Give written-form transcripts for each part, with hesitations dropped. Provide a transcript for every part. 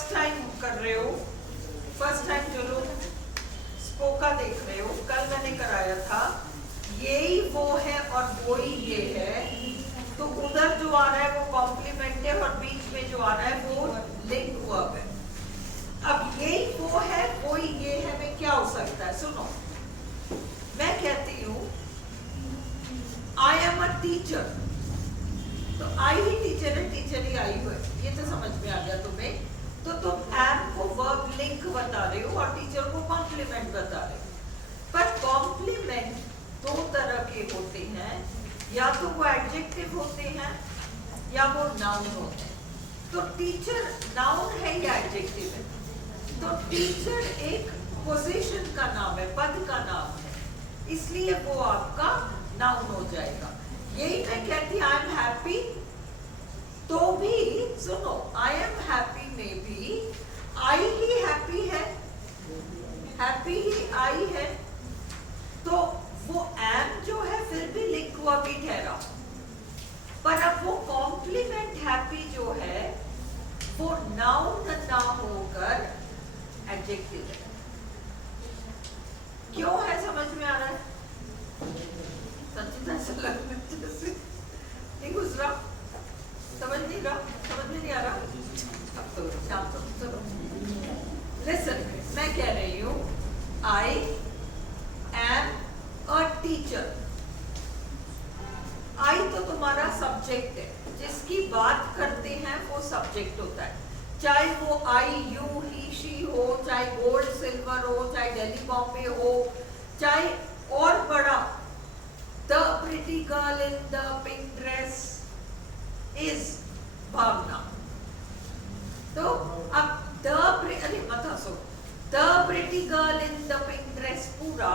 First time कर रहे हो, फर्स्ट टाइम जो लोग स्पोका देख रहे हो, कल मैंने कराया था, यही वो है और वो ही ये है, तो उधर जो आ रहा है वो कॉम्प्लीमेंट है और बीच में जो आ रहा है वो लिंक वर्ब है। अब यही वो है वो ही ये है में क्या हो सकता है? सुनो, मैं कहती हूँ आई एम अ टीचर, तो आई ही टीचर है, टीचर ही आई हुआ है, ये तो समझ में आ गया तुम्हें। तो तुम एम को वर्ब लिंक बता रहे हो और टीचर को कॉम्प्लीमेंट बता रहे हो। पर कॉम्प्लीमेंट दो तरह के होते हैं, या तो वो एडजेक्टिव होते हैं या वो नाउन होते हैं। तो टीचर नाउन है या एडजेक्टिव है? तो टीचर एक पोजीशन का नाम है, पद का नाम है, इसलिए वो आपका नाउन हो जाएगा। यही मैं कहती आई एम हैप्पी, तो भी सुनो, आई एम हैप्पी में भी आई ही हैप्पी है, हैप्पी ही आई है, तो वो एम जो है फिर भी लिंक हुआ भी ठहरा। पर अब वो कॉम्प्लीमेंट हैप्पी जो है वो नाउन ना होकर एडजेक्टिव है। क्यों है समझ में आ रहा है? संचिता ऐसा लग रहा है जैसे नहीं घुस रहा, समझ नहीं रहा, समझ में नहीं आ रहा। अब तो शाम तो सुनो, लिसन, मैं कह रही हूँ आई एम अ टीचर। आई तो तुम्हारा सब्जेक्ट है, जिसकी बात करते हैं वो सब्जेक्ट होता है, चाहे वो आई यू ही शी हो, चाहे गोल्ड सिल्वर हो, चाहे दिल्ली बॉम्बे हो, चाहे और बड़ा the pretty girl in the pink dress is Bhavna. तो अब अरे मत हंसो, the pretty girl in the pink dress पूरा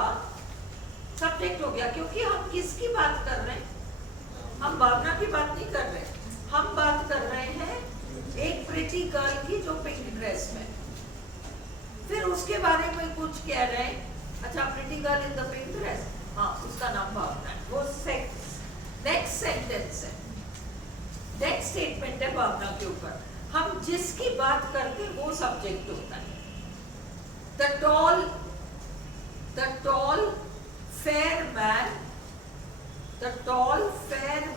सब्जेक्ट हो गया, क्योंकि हम किसकी बात कर रहे हैं? हम भावना की बात नहीं कर रहे, हम बात कर रहे हैं एक प्रिटी गर्ल की जो पिंक ड्रेस में, फिर उसके बारे में कुछ कह रहे हैं। अच्छा, pretty girl in the pink dress, हाँ उसका नाम भावना है, वो नेक्स्ट सेंटेंस है, नेक्स्ट स्टेटमेंट है भावना के ऊपर। हम जिसकी बात करते हैं वो सब्जेक्ट होता है। The tall fair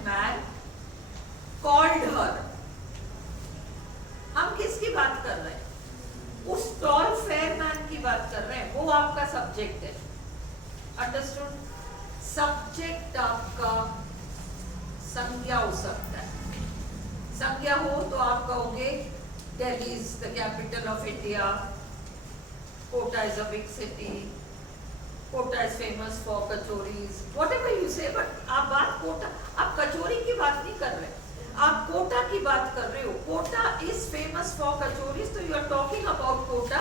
man called her. हम किसकी बात कर रहे हैं? उस टॉल फेयर मैन की बात कर रहे हैं, वो आपका सब्जेक्ट है। अंडरस्टूड? सब्जेक्ट आपका संज्ञा हो सकता है। संज्ञा हो तो आप कहोगे Delhi is the capital of India, Kota is a big city, Kota is famous for kachoris, whatever you say, but आप बात कोटा, आप कचोरी की बात नहीं कर रहे, आप कोटा की बात कर रहे हो। Kota is famous for kachoris, तो you are talking about Kota.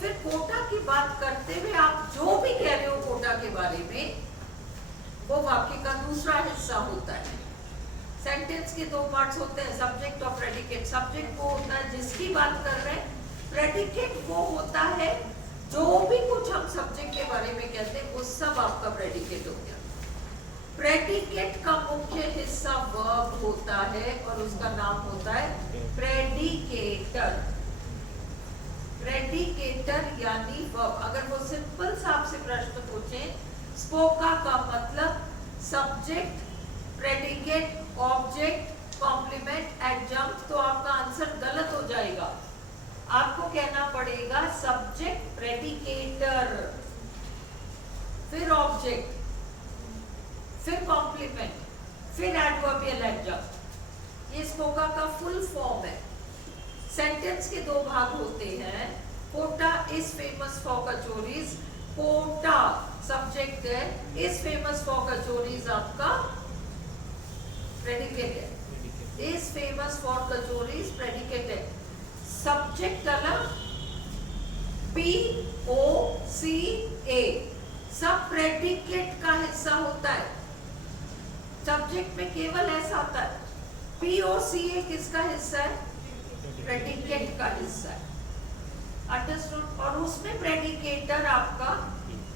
फिर कोटा की बात करते हुए आप जो भी कह रहे हो कोटा के बारे में, वो वाक्य का दूसरा हिस्सा होता है। सेंटेंस के दो पार्ट्स होते हैं, सब्जेक्ट और प्रेडिकेट। सब्जेक्ट वो होता है जिसकी बात कर रहे हैं, प्रेडिकेट वो होता है जो भी कुछ हम सब्जेक्ट के बारे में कहते हैं वो सब आपका प्रेडिकेट हो गया। प्रेडिकेट का मुख्य हिस्सा वर्ब होता है और उसका नाम होता है प्रेडिकेटर। प्रेडिकेटर यानी वर्ब। अगर वो सिंपल सा आपसे प्रश्न पूछे, स्पोका का मतलब subject, predicate, object, complement, adjunct, तो आपका आंसर गलत हो जाएगा। आपको कहना पड़ेगा सब्जेक्ट, प्रेडिकेटर, फिर ऑब्जेक्ट, फिर कॉम्प्लीमेंट, फिर एडवर्बियल एडजंक्ट। ये स्पोका का फुल फॉर्म है। सेंटेंस के दो भाग होते हैं। Kota is famous for kachoris, Kota subject है, इज फेमस फॉर कचोरीज आपका प्रेडिकेट है। Is famous for kachoris predicate है। सब्जेक्ट अलग, POCA सब प्रेडिकेट का हिस्सा होता है। सब्जेक्ट में केवल ऐसा होता है। POCA किसका हिस्सा है? प्रेडिकेट का हिस्सा है। अंडरस्टूड? और उसमें प्रेडिकेटर आपका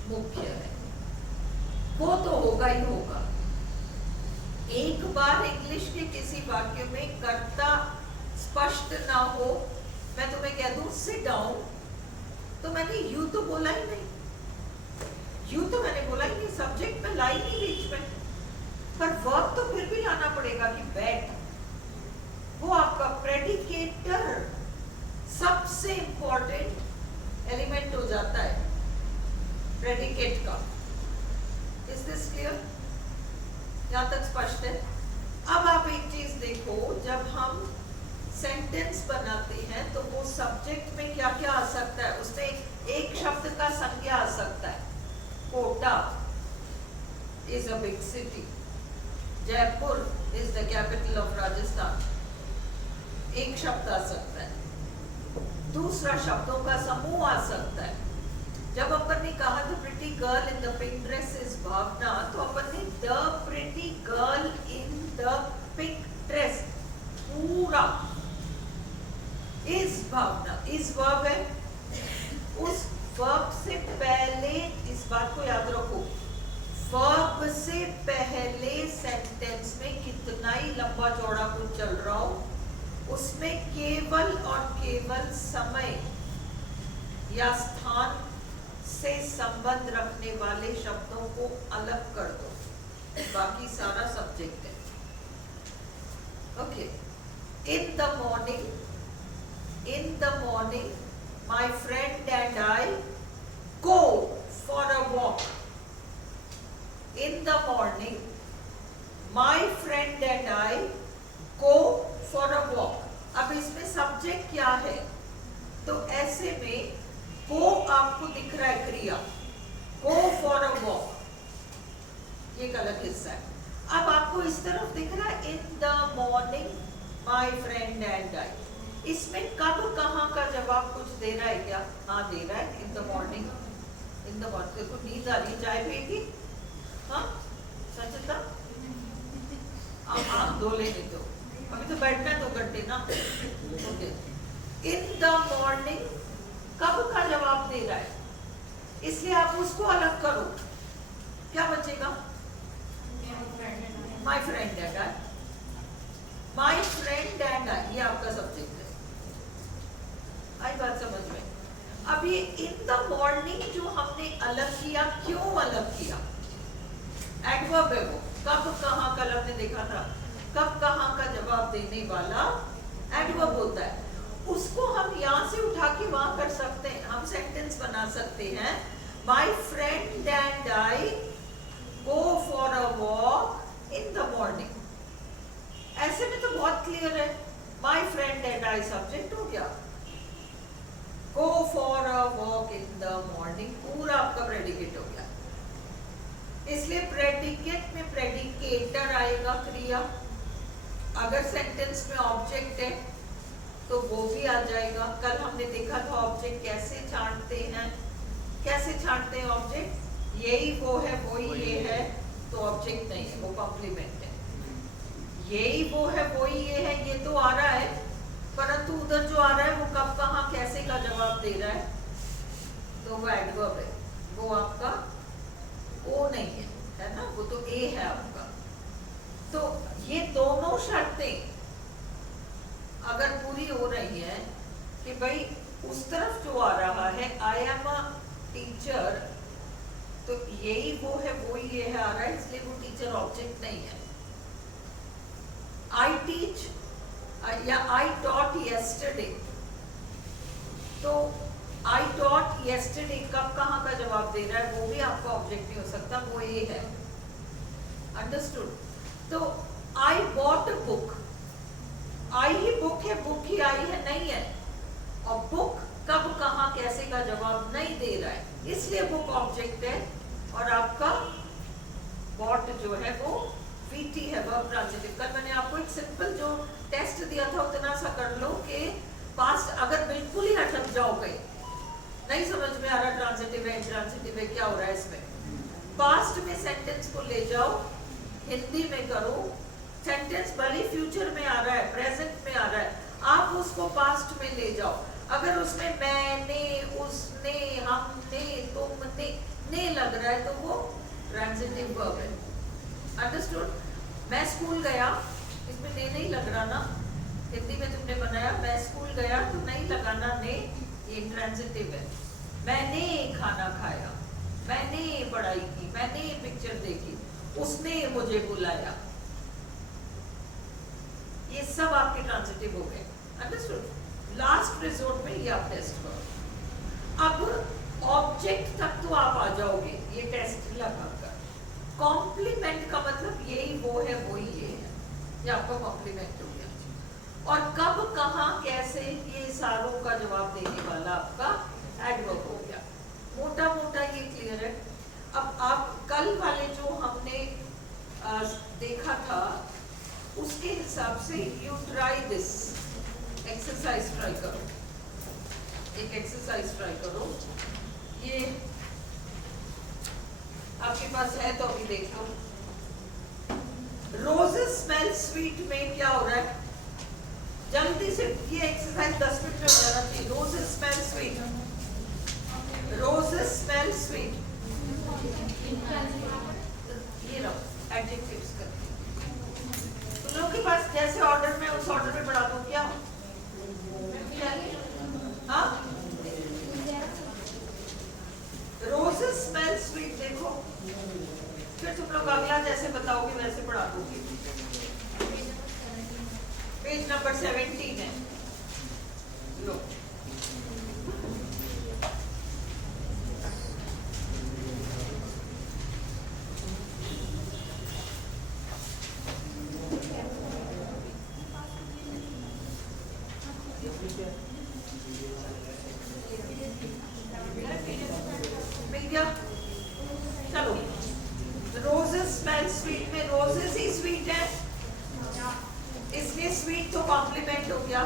मुख्य है, वो तो होगा ही होगा। एक बार इंग्लिश के किसी वाक्य में कर्ता स्पष्ट ना हो मैं तुम्हें कह दूं सिट डाउन, तो मैंने यू तो बोला ही नहीं, यू तो मैंने बोला ही नहीं, सब्जेक्ट में लाई नहीं बीच में, पर वर्ब तो फिर भी लाना पड़ेगा कि बैठ। वो आपका प्रेडिकेटर सबसे इंपॉर्टेंट एलिमेंट हो जाता है प्रेडिकेट का। Is this clear? यहां तक स्पष्ट है? अब आप एक चीज देखो, जब हम सेंटेंस बनाते हैं तो वो सब्जेक्ट में क्या क्या आ सकता है, उसमें एक शब्द का संज्ञा आ सकता है। Kota is a big city, Jaipur is the capital of Rajasthan, एक शब्द आ सकता है। दूसरा शब्दों का समूह आ सकता है। जब अपन ने कहा the pretty girl in the pink dress is Bhavna, तो अपन ने the pretty girl in the pink dress पूरा इज भावना, इज वर्ब है। उस वर्ब से पहले, इस बात को याद रखो, वर्ब से पहले सेंटेंस में कितना ही लंबा चौड़ा कुछ चल रहा हो, उसमें केवल और केवल समय या स्थान से संबंध रखने वाले शब्दों को अलग कर दो, बाकी सारा सब्जेक्ट है। Okay, in the morning, in the morning my friend and I go for a walk. In the morning my friend and I go for a walk. अब इसमें सब्जेक्ट क्या है, तो ऐसे में go आपको दिख रहा है क्रिया, go for a walk, ये गलत हिस्सा है। अब आपको इस तरफ दिख रहा है in the morning my friend and I, इसमें कब कहाँ का जवाब कुछ दे रहा है क्या? हाँ दे रहा है, in the morning, in the morning. देखो नींद आ रही है, चाय पिएगी? हाँ सचता, आँख धो लेने दो, अभी तो बैठना है 2 घंटे ना। ओके, इन द मॉर्निंग कब का जवाब दे रहा है, इसलिए आप उसको अलग करो, क्या बचेगा? My friend and I, my friend and I, ये आपका सब्जेक्ट है। आई बात समझ में? अब ये इन द मॉर्निंग जो हमने अलग किया, क्यों अलग किया? एडवर्ब है वो, कब कहाँ, कल हमने देखा था, कब कहाँ का जवाब देने वाला एडवर्ब होता है। उसको हम यहाँ से उठा के वहां कर सकते हैं, हम सेंटेंस बना सकते हैं, my friend and I go for a walk in the morning. ऐसे में तो बहुत क्लियर है, my friend and I subject हो गया, go for a walk in the morning पूरा आपका प्रेडिकेट हो गया। इसलिए प्रेडिकेट में प्रेडिकेटर आएगा क्रिया, अगर सेंटेंस में ऑब्जेक्ट है तो वो भी आ जाएगा। कल हमने देखा था ऑब्जेक्ट कैसे छांटते हैं, कैसे छांटते हैं ऑब्जेक्ट, यही वो है वही ये है, तो ऑब्जेक्ट नहीं है, वो कॉम्प्लीमेंट है। यही वो है वही ये है, ये तो आ रहा है, परंतु उधर जो आ रहा है वो कब कहाँ कैसे का जवाब दे रहा है, तो वो एडवर्ब है, वो आपका ओ नहीं है ना, वो तो ए है आपका। तो ये दोनों शर्तें अगर पूरी हो रही है कि भाई उस तरफ जो आ रहा है आई एम अ टीचर, तो यही वो है वही ये है आ रहा है, इसलिए वो टीचर ऑब्जेक्ट नहीं है। आई टीच या आई टॉट येस्टरडे, तो आई टॉट येस्टरडे कब कहाँ का जवाब दे रहा है, वो भी आपका ऑब्जेक्ट नहीं हो सकता, वो ये है। अंडरस्टूड? तो I bought a book, I he book है, बुक ही आई है नहीं है, और बुक कब कहाँ कैसे का जवाब नहीं दे रहा है, इसलिए बुक ऑब्जेक्ट है, और आपका बॉट जो है वो VT है, वर्ब ट्रांजिटिव। कल मैंने आपको एक सिंपल जो टेस्ट दिया था उतना सा कर लो कि पास्ट अगर बिल्कुल ही अटक जाओगे, नहीं समझ में आ रहा ट्रांजिटिव है इंट्रांजिटिव है क्या हो रहा है इसमें, पास्ट में सेंटेंस को ले जाओ, हिंदी में करो, सेंटेंस भले फ्यूचर में आ रहा है, प्रेजेंट में आ रहा है, आप उसको पास्ट में ले जाओ। अगर उसमें मैंने, उसने, हमने, तुमने ने लग रहा है तो वो ट्रांजिटिव वर्ब है। अंडरस्टूड? मैं स्कूल गया, इसमें ने नहीं लग रहा ना, हिंदी में तुमने बनाया मैं स्कूल गया तो नहीं लगाना ने, ये इंट्रांजिटिव है। मैंने खाना खाया, मैंने पढ़ाई की, मैंने पिक्चर देखी, उसने मुझे बुलाया, ये सब आपके ट्रांजिटिव हो गए। अंडरस्टूड? लास्ट रिजोर्ट में ये आप टेस्ट करो। अब ऑब्जेक्ट तक तो आप आ जाओगे ये टेस्ट लगाकर। कॉम्प्लीमेंट का मतलब यही वो है, वही ये है, ये आपका कॉम्प्लीमेंट हो गया। और कब, कहाँ, कैसे, ये सारों का जवाब देने वाला आपका एडवर्ब हो गया। मोटा मोटा ये क्लियर है। अब आप कल वाले जो हमने देखा था उसके हिसाब से you try this exercise, try करो, एक एक्सरसाइज ट्राई करो। ये आपके पास है तो अभी देख लो। रोजेस स्मेल स्वीट में क्या हो रहा है? जल्दी से ये एक्सरसाइज 10 मिनट में हो जाना चाहिए। Roses smell sweet, roses smell sweet, ये लो एडजेक्टिव्स करके तुम लोग के पास जैसे ऑर्डर में, उस ऑर्डर में बढ़ा दो क्या? हाँ, रोजेस स्मेल स्वीट देखो, फिर तुम लोग अगला जैसे बताओगे वैसे पढ़ा दोगे। पेज नंबर 17 है, लो। मिल गया? चलो, रोजेस स्मेल स्वीट में रोजेस ही स्वीट है, इसलिए स्वीट तो कॉम्प्लीमेंट हो गया,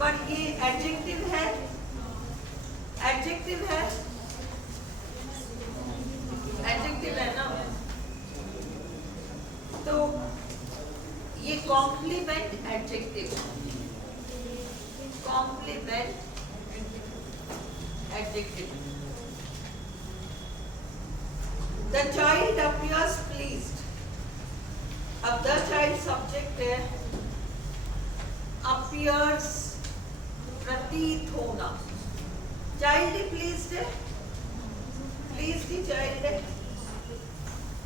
पर ये एडजेक्टिव है, एडजेक्टिव है, एडजेक्टिव है ना, तो ये complement adjective, complement adjective. The child appears pleased. अब the child सब्जेक्ट है, appears प्रतीत होना, चाइल्ड ही प्लीज्ड है, प्लीज्ड ही चाइल्ड है,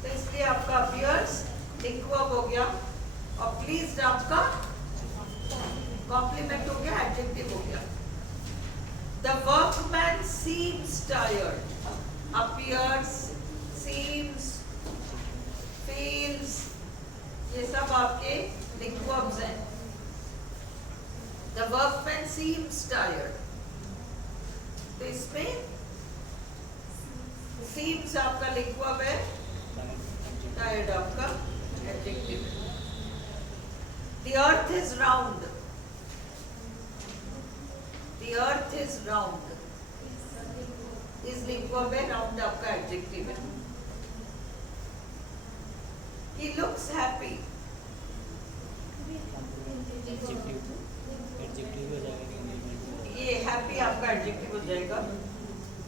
तो इसलिए आपका appears लिंक्वर्ब हो गया और प्लीज्ड आपका कॉम्प्लीमेंट हो गया, एडजेक्टिव हो गया। The workman seems tired, appears, seems, feels, ये सब आपके लिंक्वर्ब्स हैं। The workman seems tired, तो इसमें seems आपका लिंक्वर्ब है, tired आपका एडजेक्टिव है। The earth is round, the earth is round, इस लिंक्वर्ब है, round आपका एडजेक्टिव है। He looks happy, ये हैप्पी आपका एडजेक्टिव हो जाएगा।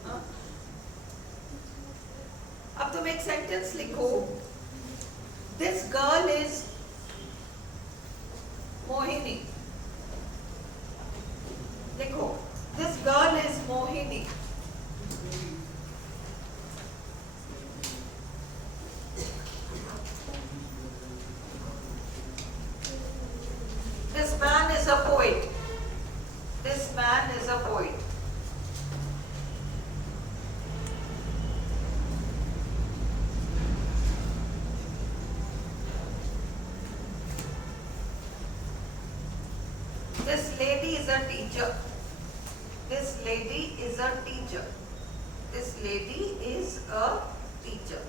हाँ? अब तुम एक सेंटेंस लिखो, दिस गर्ल इज मोहिनी, लिखो this girl is Mohini. This man is a poet. This man is a poet. This lady is a teacher. This lady is a teacher. This lady is a teacher.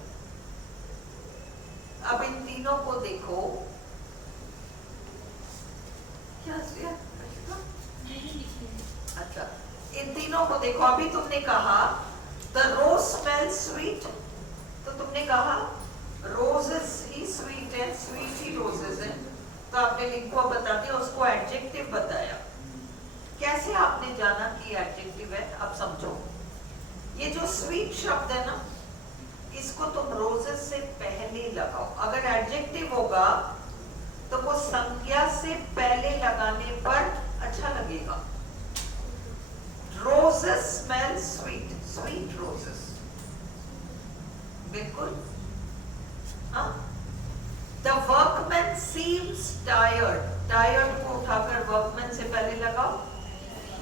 अब इन तीनों को देखो, क्या अच्छा, इन तीनों को देखो। अभी तुमने कहा द रोज स्मेल स्वीट, तो तुमने कहा रोजेस ही स्वीट है, स्वीट ही रोजेस है, तो आपने लिंक्वर्ब बता दिया, उसको एडजेक्टिव बताया। कैसे आपने जाना कि एडजेक्टिव है? अब समझो, ये जो स्वीट शब्द है ना, इसको तुम रोजेस से पहले लगाओ। अगर एडजेक्टिव होगा तो वो संज्ञा से पहले लगाने पर अच्छा लगेगा, उठाकर वर्कमैन से पहले लगाओ,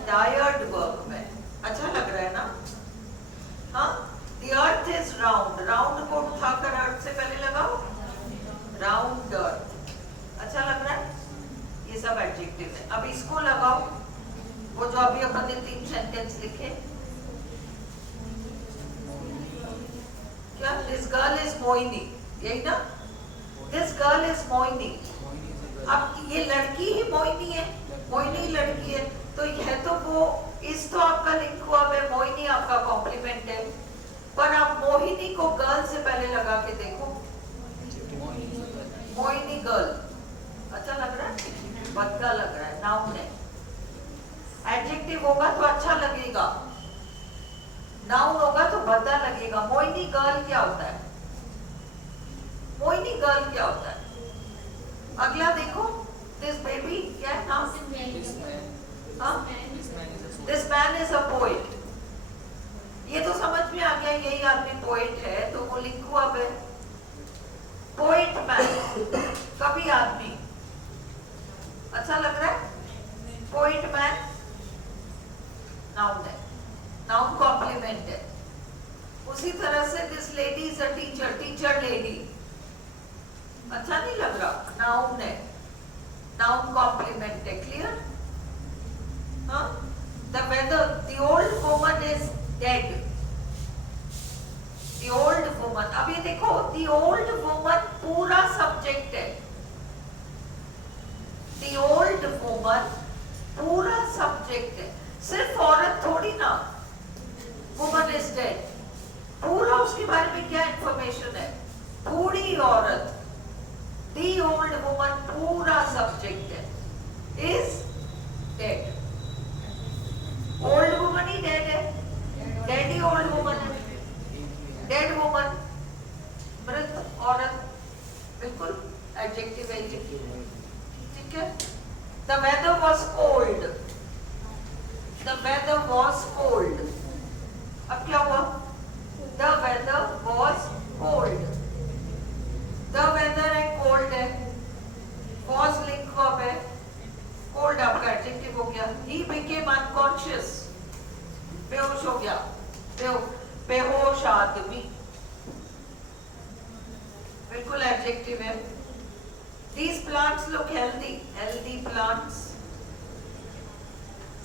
टायर्ड वर्कमैन। अच्छा लग रहा है ना? हाँ, the earth is round, round को उठाकर अर्थ से पहले लगाओ, राउंड अर्थ। अच्छा लग रहा है? ये सब एडजेक्टिव है। अब इसको लगाओ, वो जो अभी अपन ने 3 सेंटेंस लिखे, क्या? दिस गर्ल इज मोहिनी, यही ना? This girl is Mohini. अब ये लड़की ही मोहिनी है, मोहिनी लड़की है, तो यह तो वो इस तो आपका लिंक हुआ है, मोहिनी आपका कॉम्प्लीमेंट है। पर आप मोहिनी को गर्ल से पहले लगा के देखो, मोहिनी गर्ल। अच्छा लग रहा है? भद्दा लग रहा है, नाउन है। एडजेक्टिव होगा तो अच्छा लगेगा, नाउन होगा तो भद्दा लगेगा। मोहिनी गर्ल क्या होता है? मोहिनी गर्ल क्या होता है? अगला देखो, दिस बेबी क्या है नाम? This man is a poet. ये तो समझ में आ गया, यही आदमी पोएट है, तो वो लिंक हुआ है। पोएट मैन कभी आदमी। अच्छा लग रहा है? पोएट मैन नाउन है, नाउन कॉम्प्लीमेंट है। उसी तरह से this lady is a teacher, teacher lady. अच्छा नहीं लग रहा? नाउन है, नाउन कॉम्प्लीमेंट है। क्लियर? हाँ, the weather, the old woman is dead, the old woman. अब ये देखो, द ओल्ड वुमन पूरा सब्जेक्ट है, द ओल्ड वुमन पूरा सब्जेक्ट है, सिर्फ औरत थोड़ी ना। वुमन इज डेड, पूरा उसके बारे में क्या इंफॉर्मेशन है? बूढ़ी औरत। दी ओल्ड वुमन पूरा सब्जेक्ट है, इज डेड। ओल्ड वुमन ही डेड है, डेड ही ओल्ड वुमन है। डेड वुमन, मृत औरत, बिल्कुल एडजेक्टिव है ये। ठीक है? The weather was cold, the weather was cold. अब क्या हुआ? The weather was cold, the weather है, कोल्ड है, वॉज लिंक वर्ब है, कोल्ड आपका एडजेक्टिव हो गया। ही बिकेम अनकॉन्शियस, बेहोश हो गया, बेहोश आदमी, बिल्कुल एडजेक्टिव है। These plants look healthy, healthy plants।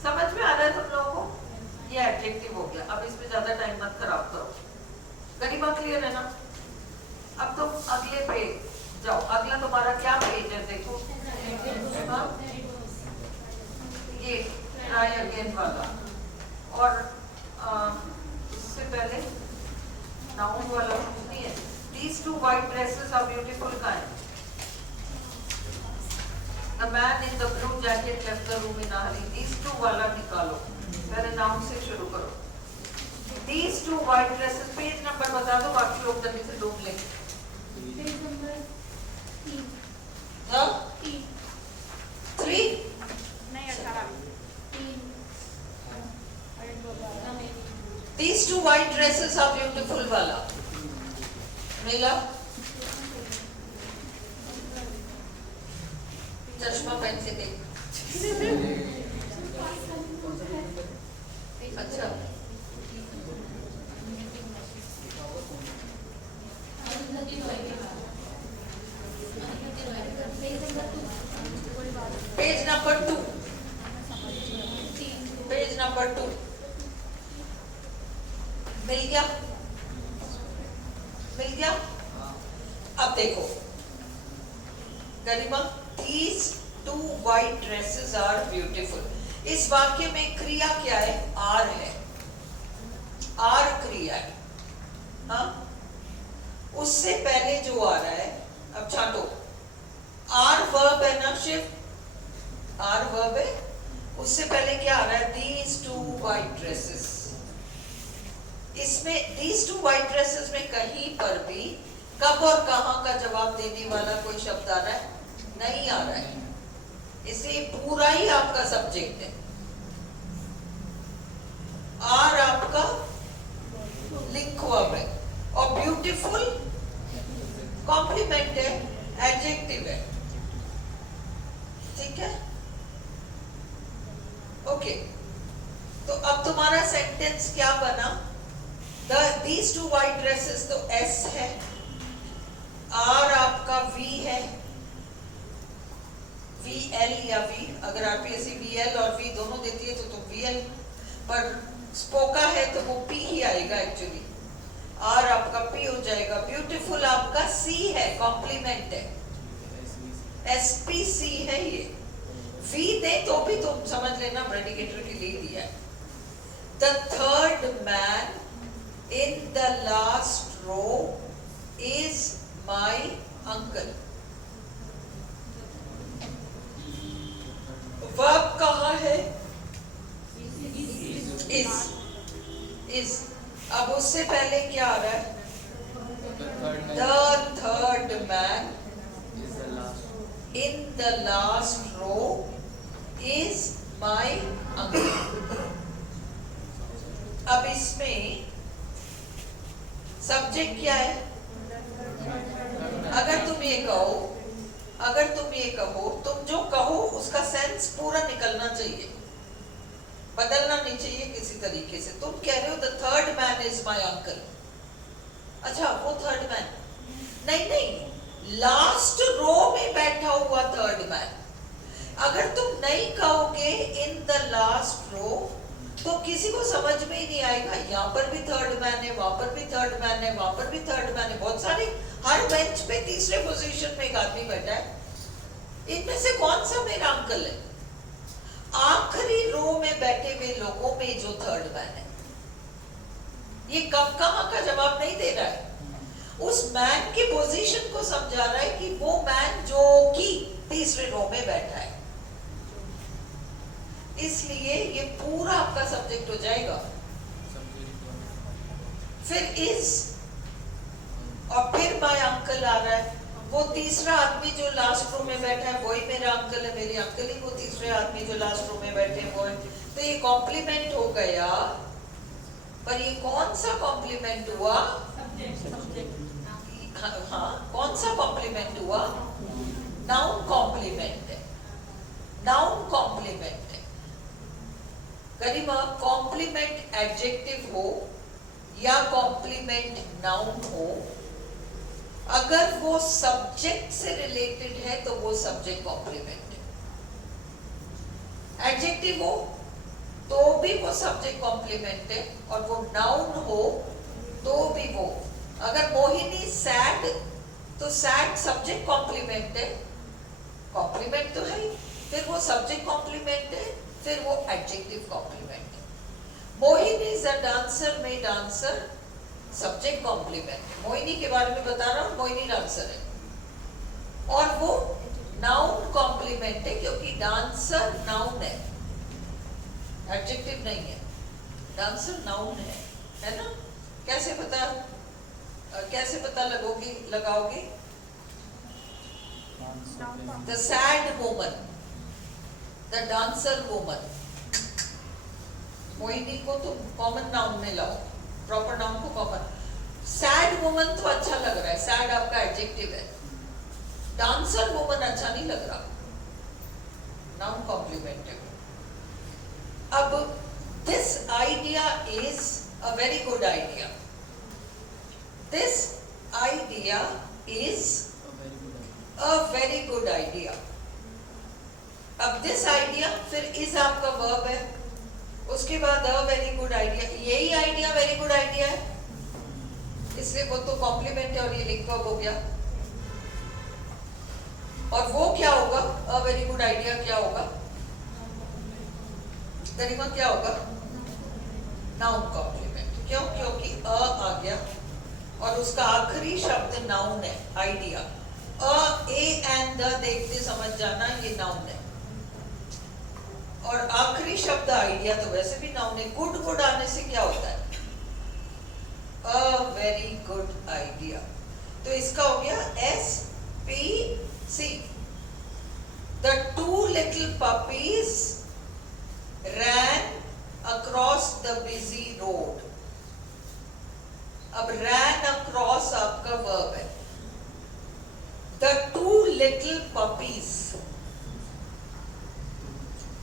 समझ में आ रहा है तुम लोगों को? ये एडजेक्टिव हो गया। अब इसमें ज्यादा टाइम मत खराब करो। गरीबा क्लियर है ना? अब तुम अगले पेज जाओ। अगला तुम्हारा क्या पेज है? देखो, हाँ? ये ट्राई अगेन वाला, और इससे पहले नाउन वाला कुछ नहीं है। These two white dresses are beautiful का है। The man in the blue jacket left the room in a hurry। These two वाला निकालो, पहले नाउन से शुरू करो। These two white dresses, page number बता दो, बाकी लोग जल्दी से ढूंढ लेंगे। Page number 3। हाँ? 3? नहीं 18। 3। These two white dresses are beautiful वाला मिला? चश्मा पहन के देख। अच्छा, पेज नंबर 2, पेज नंबर 2 मिल गया? मिल गया? अब देखो गरिमा, these two white dresses are beautiful। इस वाक्य में क्रिया क्या है? आर है, आर क्रिया है। हाँ, उससे पहले जो आ रहा है, अब छाटो, आर वर्ब है ना शिव? आर वर्ब है, उससे पहले क्या आ रहा है? these two white dresses। इसमें these two white dresses में कहीं पर भी कब और कहां का जवाब देने वाला कोई शब्द आ रहा है? नहीं आ रहा है, इसलिए पूरा ही आपका सब्जेक्ट है। आर आपका लिंक वर्ब है, और ब्यूटीफुल कॉम्प्लीमेंट है, एडजेक्टिव है। ठीक है? ओके, तो अब तुम्हारा सेंटेंस क्या बना? these two white dresses तो S है, R आपका V है, VL या V, अगर आरपीएससी VL और V दोनों देती है तो तुम VL, पर स्पोका है तो वो P ही आएगा एक्चुअली, R आपका P हो जाएगा। ब्यूटीफुल आपका C है, कॉम्प्लीमेंट है, SPC है ये। V दे तो भी तुम समझ लेना प्रेडिकेटर के लिए दिया है। The third man in the last row is my uncle. Verb कहाँ है? is। अब उससे पहले क्या आ रहा है? The third man in the last row is my uncle. अब इसमें सब्जेक्ट क्या है? अगर तुम ये कहो, तुम जो कहो उसका सेंस पूरा निकलना चाहिए, बदलना नहीं चाहिए किसी तरीके से। तुम कह रहे हो the third man is my uncle, अच्छा वो थर्ड मैन नहीं, लास्ट रो में बैठा हुआ थर्ड मैन। अगर तुम नहीं कहोगे इन द लास्ट रो तो किसी को समझ में ही नहीं आएगा, यहाँ पर भी थर्ड मैन है, वहां पर भी थर्ड मैन है, वहां पर भी थर्ड मैन है, बहुत सारे, हर बेंच पे तीसरे पोजीशन में एक आदमी बैठा है, इनमें से कौन सा मेरा अंकल है? आखिरी रो में बैठे हुए लोगों में जो थर्ड मैन है, ये कब कहाँ का जवाब नहीं दे रहा है, उस मैन की पोजीशन को समझा रहा है कि वो मैन जो कि तीसरे रो में बैठा है। इसलिए ये पूरा आपका सब्जेक्ट हो जाएगा। फिर इज और फिर माय अंकल आ रहा है, वो तीसरा आदमी जो लास्ट रो में बैठा है वही मेरा अंकल है, मेरे अंकल ही वो तीसरे आदमी जो लास्ट रो में बैठे हैं वो है। तो ये कॉम्प्लीमेंट हो गया, पर ये कौन सा कॉम्प्लीमेंट हुआ? हाँ, कौन सा कॉम्प्लीमेंट हुआ? नाउन कॉम्प्लीमेंट है, नाउन कॉम्प्लीमेंट है। गरिमा, कॉम्प्लीमेंट एडजेक्टिव हो या कॉम्प्लीमेंट नाउन हो, अगर वो सब्जेक्ट से रिलेटेड है तो वो सब्जेक्ट कॉम्प्लीमेंट है। एडजेक्टिव हो तो भी वो सब्जेक्ट कॉम्प्लीमेंट है, और वो नाउन हो तो भी वो। अगर मोहिनी सैड तो सैड सब्जेक्ट कॉम्प्लीमेंट है, कॉम्प्लीमेंट तो है ही, फिर वो सब्जेक्ट कॉम्प्लीमेंट है, फिर वो एडजेक्टिव कॉम्प्लीमेंट है। मोहिनी इज अ डांसर में डांसर सब्जेक्ट कॉम्प्लीमेंट है, मोहिनी के बारे में बता रहा हूँ, मोहिनी डांसर है, और वो नाउन कॉम्प्लीमेंट है क्योंकि डांसर नाउन है, एडजेक्टिव नहीं है, डांसर नाउन है ना। कैसे पता लगाओगे? The sad woman, the dancer woman, Mohini को तुम कॉमन नाउन में लाओ, प्रॉपर नाउन को कॉमन। सैड वुमन तो अच्छा लग रहा है, सैड आपका एडजेक्टिव है, डांसर वुमन अच्छा नहीं लग रहा, नाउन कॉम्प्लीमेंट है। अब this idea is a very good idea, this idea is a very good idea. अब दिस आइडिया, फिर इज आपका वर्ब है, उसके बाद अ वेरी गुड आइडिया, यही आइडिया वेरी गुड आइडिया है, इसलिए वो तो कॉम्प्लीमेंट है और ये लिंक वर्ब हो गया। और वो क्या होगा? अ वेरी गुड आइडिया क्या होगा? गरिमा क्या होगा? Noun complement. क्यों? क्योंकि अ आ गया और उसका आखिरी शब्द नाउन है, idea. A, A and the देखते समझ जाना ये नाउन है, और आखिरी शब्द आइडिया तो वैसे भी नाउन है। गुड गुड आने से क्या होता है? A very good idea. तो इसका हो गया SPC। The two little puppies ran across the busy road। अब ran across आपका verb है, the two little puppies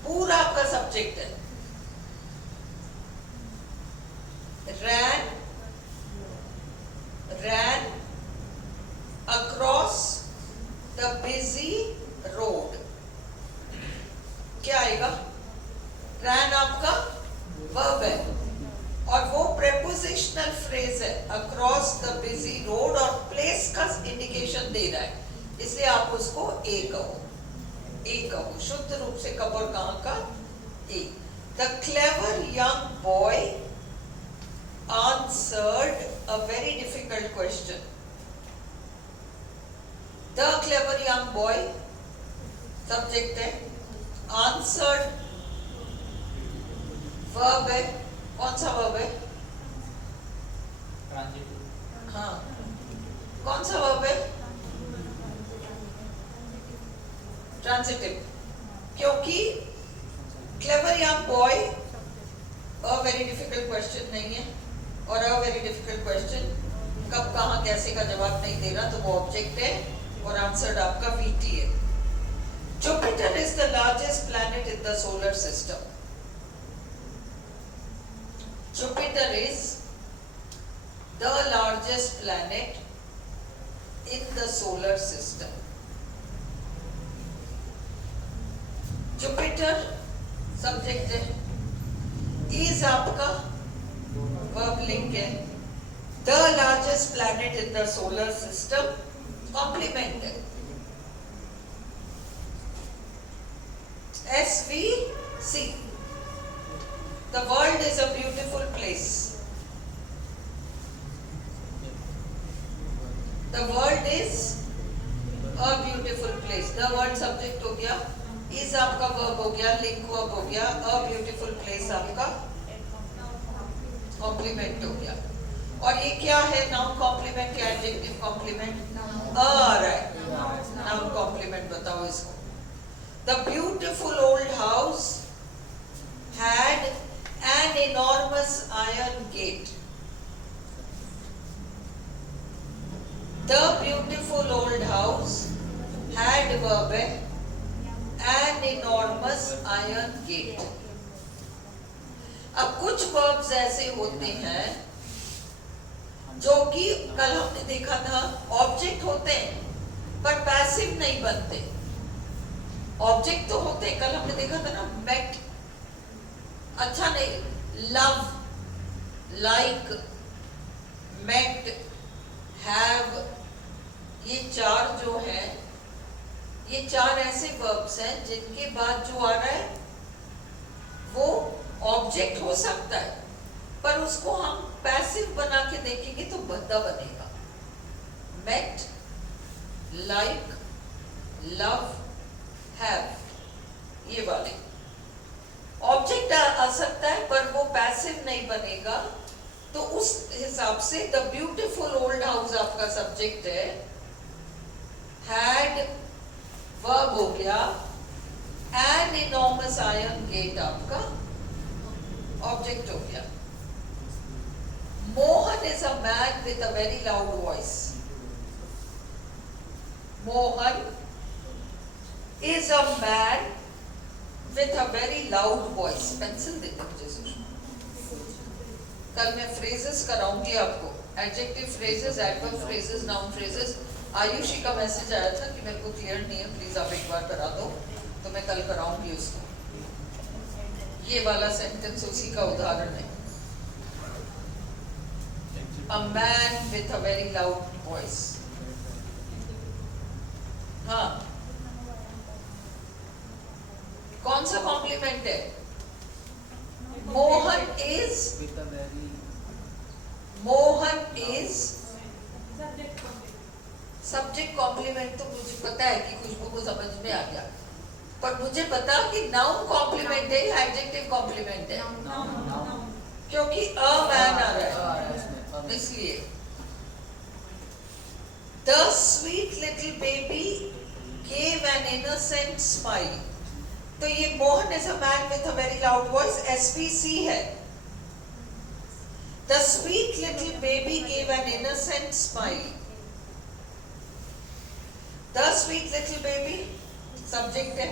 पूरा आपका सब्जेक्ट है, ran across the busy road. क्या आएगा? ran आपका verb है और वो prepositional phrase है, across the busy road, और place का indication दे रहा है, इसलिए आप उसको a कहो, शुद्ध रूप से कब और कहां का? a. The clever young boy answered a very difficult question. The clever young boy subject है, answered verb है, कौन सा verb है? हाँ, कौन सा verb है? Transitive. क्योंकि clever young boy a very difficult question नहीं है, और a very difficult question कब कहाँ कैसे का जवाब नहीं दे रहा, तो वो ऑब्जेक्ट है और आंसर्ड आपका VT है. Jupiter is the largest planet in the solar system. Jupiter is the largest planet in the solar system. Jupiter subject है, is आपका verb link है, the largest planet in the solar system complement है. SVC, the world is a beautiful place. The world is a beautiful place. The word subject हो गया, is आपका verb हो गया, link verb हो गया, a beautiful place आपका complement हो गया. और ये क्या है? noun complement या adjective complement? आ रहा है, noun complement बताओ इसको. The beautiful old house had an enormous iron gate. The beautiful old house had verb है, an enormous iron gate. अब कुछ verbs ऐसे होते हैं जो कि कल हमने देखा था ऑब्जेक्ट होते हैं पर पैसिव नहीं बनते. ऑब्जेक्ट तो होते हैं, कल हमने देखा था ना, met, अच्छा नहीं, love, like, met, have, ये चार जो है, ये चार ऐसे वर्ब्स हैं जिनके बाद जो आ रहा है वो ऑब्जेक्ट हो सकता है, पर उसको हम पैसिव बना के देखेंगे तो भद्दा बनेगा. met, like, love, have, ये वाले ऑब्जेक्ट आ सकता है पर वो पैसिव नहीं बनेगा. तो उस हिसाब से द ब्यूटीफुल ओल्ड हाउस आपका सब्जेक्ट है, had वर्ब हो गया, an enormous iron gate आपका ऑब्जेक्ट हो गया. Mohan is a man with a very loud voice. Mohan is a man with a very loud voice. Pencil देते मुझे सुषमा. कल मैं फ्रेजेस कराऊंगी आपको, adjective phrases, adverb phrases, noun phrases. Ayushi का message आया था कि मेरे को क्लियर नहीं है, प्लीज आप एक बार करा दो, तो मैं कल कराऊंगी उसको. ये वाला सेंटेंस उसी का उदाहरण है. A man with a very loud voice. हाँ, कौन सा कॉम्प्लीमेंट है? Mohan is subject complement. तो मुझे पता है कि खुशबू को समझ में आ गया, पर मुझे पता कि नाउन कॉम्प्लीमेंट है या एडजेक्टिव कॉम्प्लीमेंट है, क्योंकि अ मैन आ रहा है इसलिए. The sweet little baby gave an innocent smile. तो ये Mohan is a man with a very loud voice, SVC है. The sweet little baby gave an innocent smile. The sweet little baby subject है,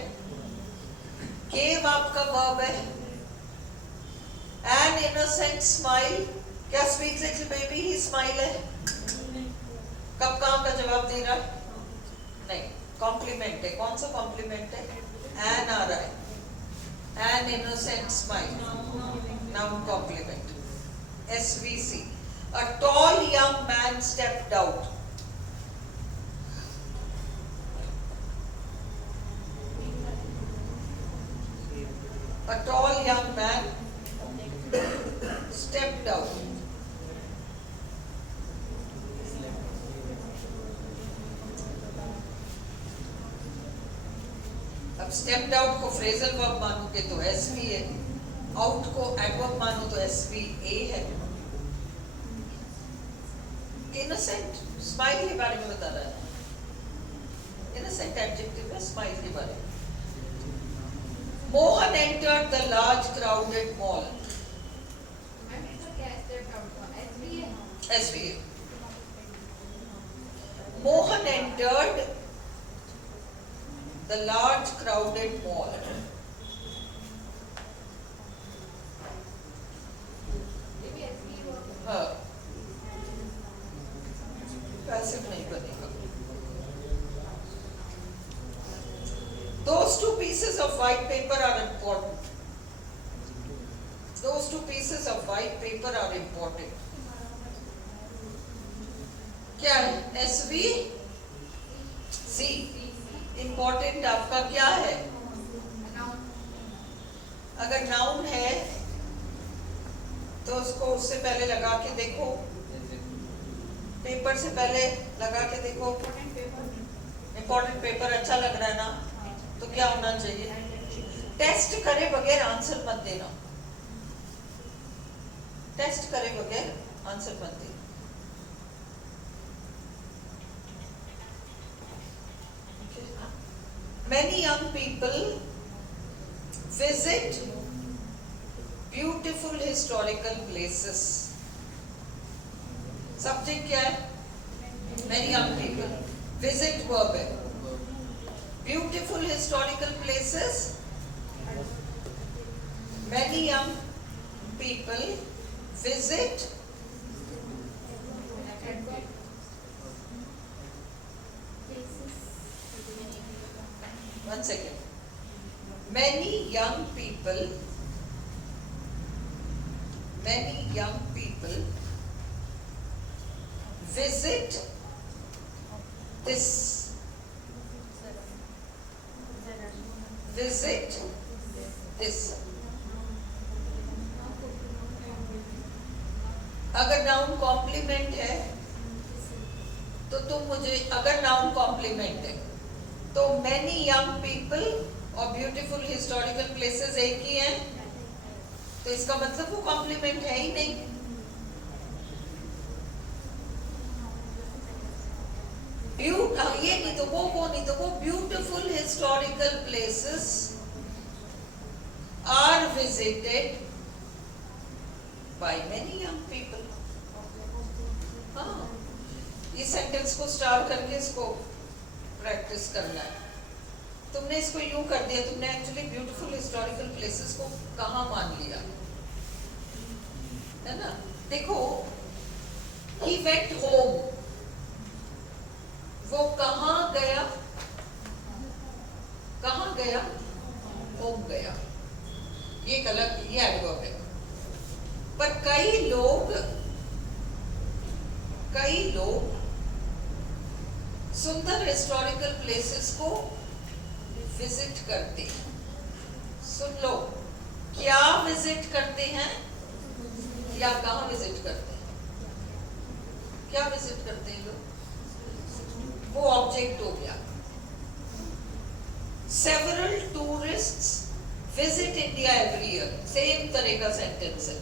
gave आपका verb है, an innocent smile क्या speak little baby ही smile है? कब कहाँ का जवाब दे रहा है? नहीं, कॉम्प्लीमेंट है। कौन सा कॉम्प्लीमेंट है? एन आ रहा है, an innocent smile, noun complement. SVC, a tall young man stepped out. A tall young man stepped out. अब stepped out को phrasal verb मानोगे तो SV है, out को adverb मानो तो SVA है। Innocent, smile के बारे में बता रहा है। Innocent adjective है smile के बारे में। Mohan entered the large crowded mall. SVA. Mohan entered the large crowded mall. हाँ, पैसिव नहीं बनेगा। Those two pieces of white paper are important. Those two pieces of white paper are important. क्या है? SV C. Important आपका क्या है? अगर noun है तो उसको उससे पहले लगा के देखो, पेपर से पहले लगा के देखो। इम्पोर्टेंट पेपर अच्छा लग रहा है ना, तो क्या होना चाहिए? टेस्ट करे बगैर आंसर मत देना। टेस्ट करे बगैर आंसर मत देना। Many young people visit beautiful historical places. Subject क्या है? Many young people. Visit verb है। Beautiful historical places. Many young people visit one second. Many young people visit this. Visit this. अगर noun complement है तो तुम मुझे, अगर noun complement है तो many young people और beautiful historical places एक ही हैं, तो इसका मतलब वो कॉम्प्लीमेंट है ही नहीं। ये नहीं तो वो नहीं तो वो beautiful historical places are visited by many young people. हाँ, इस सेंटेंस को स्टार करके इसको प्रैक्टिस करना है। तुमने इसको यूं कर दिया, तुमने एक्चुअली ब्यूटीफुल हिस्टोरिकल प्लेसेस को कहाँ मान लिया है ना? देखो, he went home, वो कहाँ गया? कहाँ गया? होम गया। ये गलत, ये एडवर्ब है। पर कई लोग सुंदर हिस्टोरिकल प्लेसेस को विजिट करते हैं। सुन लो, क्या विजिट करते हैं या कहाँ विजिट करते हैं? क्या विजिट करते हैं लोग? वो ऑब्जेक्ट हो गया। Several tourists visit India every year. Same तरह का सेंटेंस है।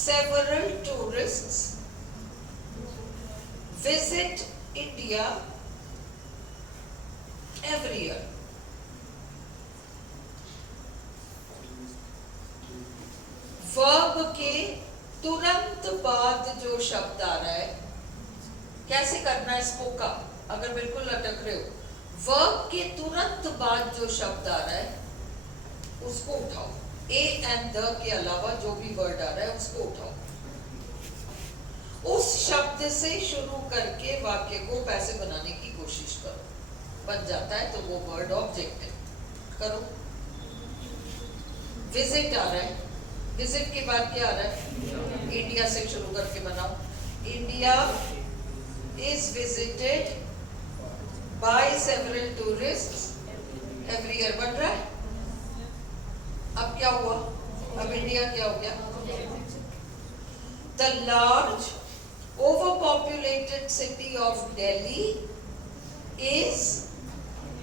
Several tourists visit India every year. Verb के तुरंत बाद जो शब्द आ रहा है, कैसे करना है इसको का? अगर बिल्कुल अटक रहे हो, वर्ब के तुरंत बाद जो शब्द आ रहा है उसको उठाओ। ए एंड द के अलावा जो भी वर्ड आ रहा है उसको उठाओ, उस शब्द से शुरू करके वाक्य को पैसे बनाने की कोशिश करो, बन जाता है तो वो वर्ड ऑब्जेक्ट है। करो। विजिट आ रहा है, विजिट के बाद क्या आ रहा है? इंडिया से शुरू करके बनाओ। India is visited by several tourists every year, बन रहा है। अब क्या हुआ? अब इंडिया क्या हो गया? The large overpopulated city of Delhi is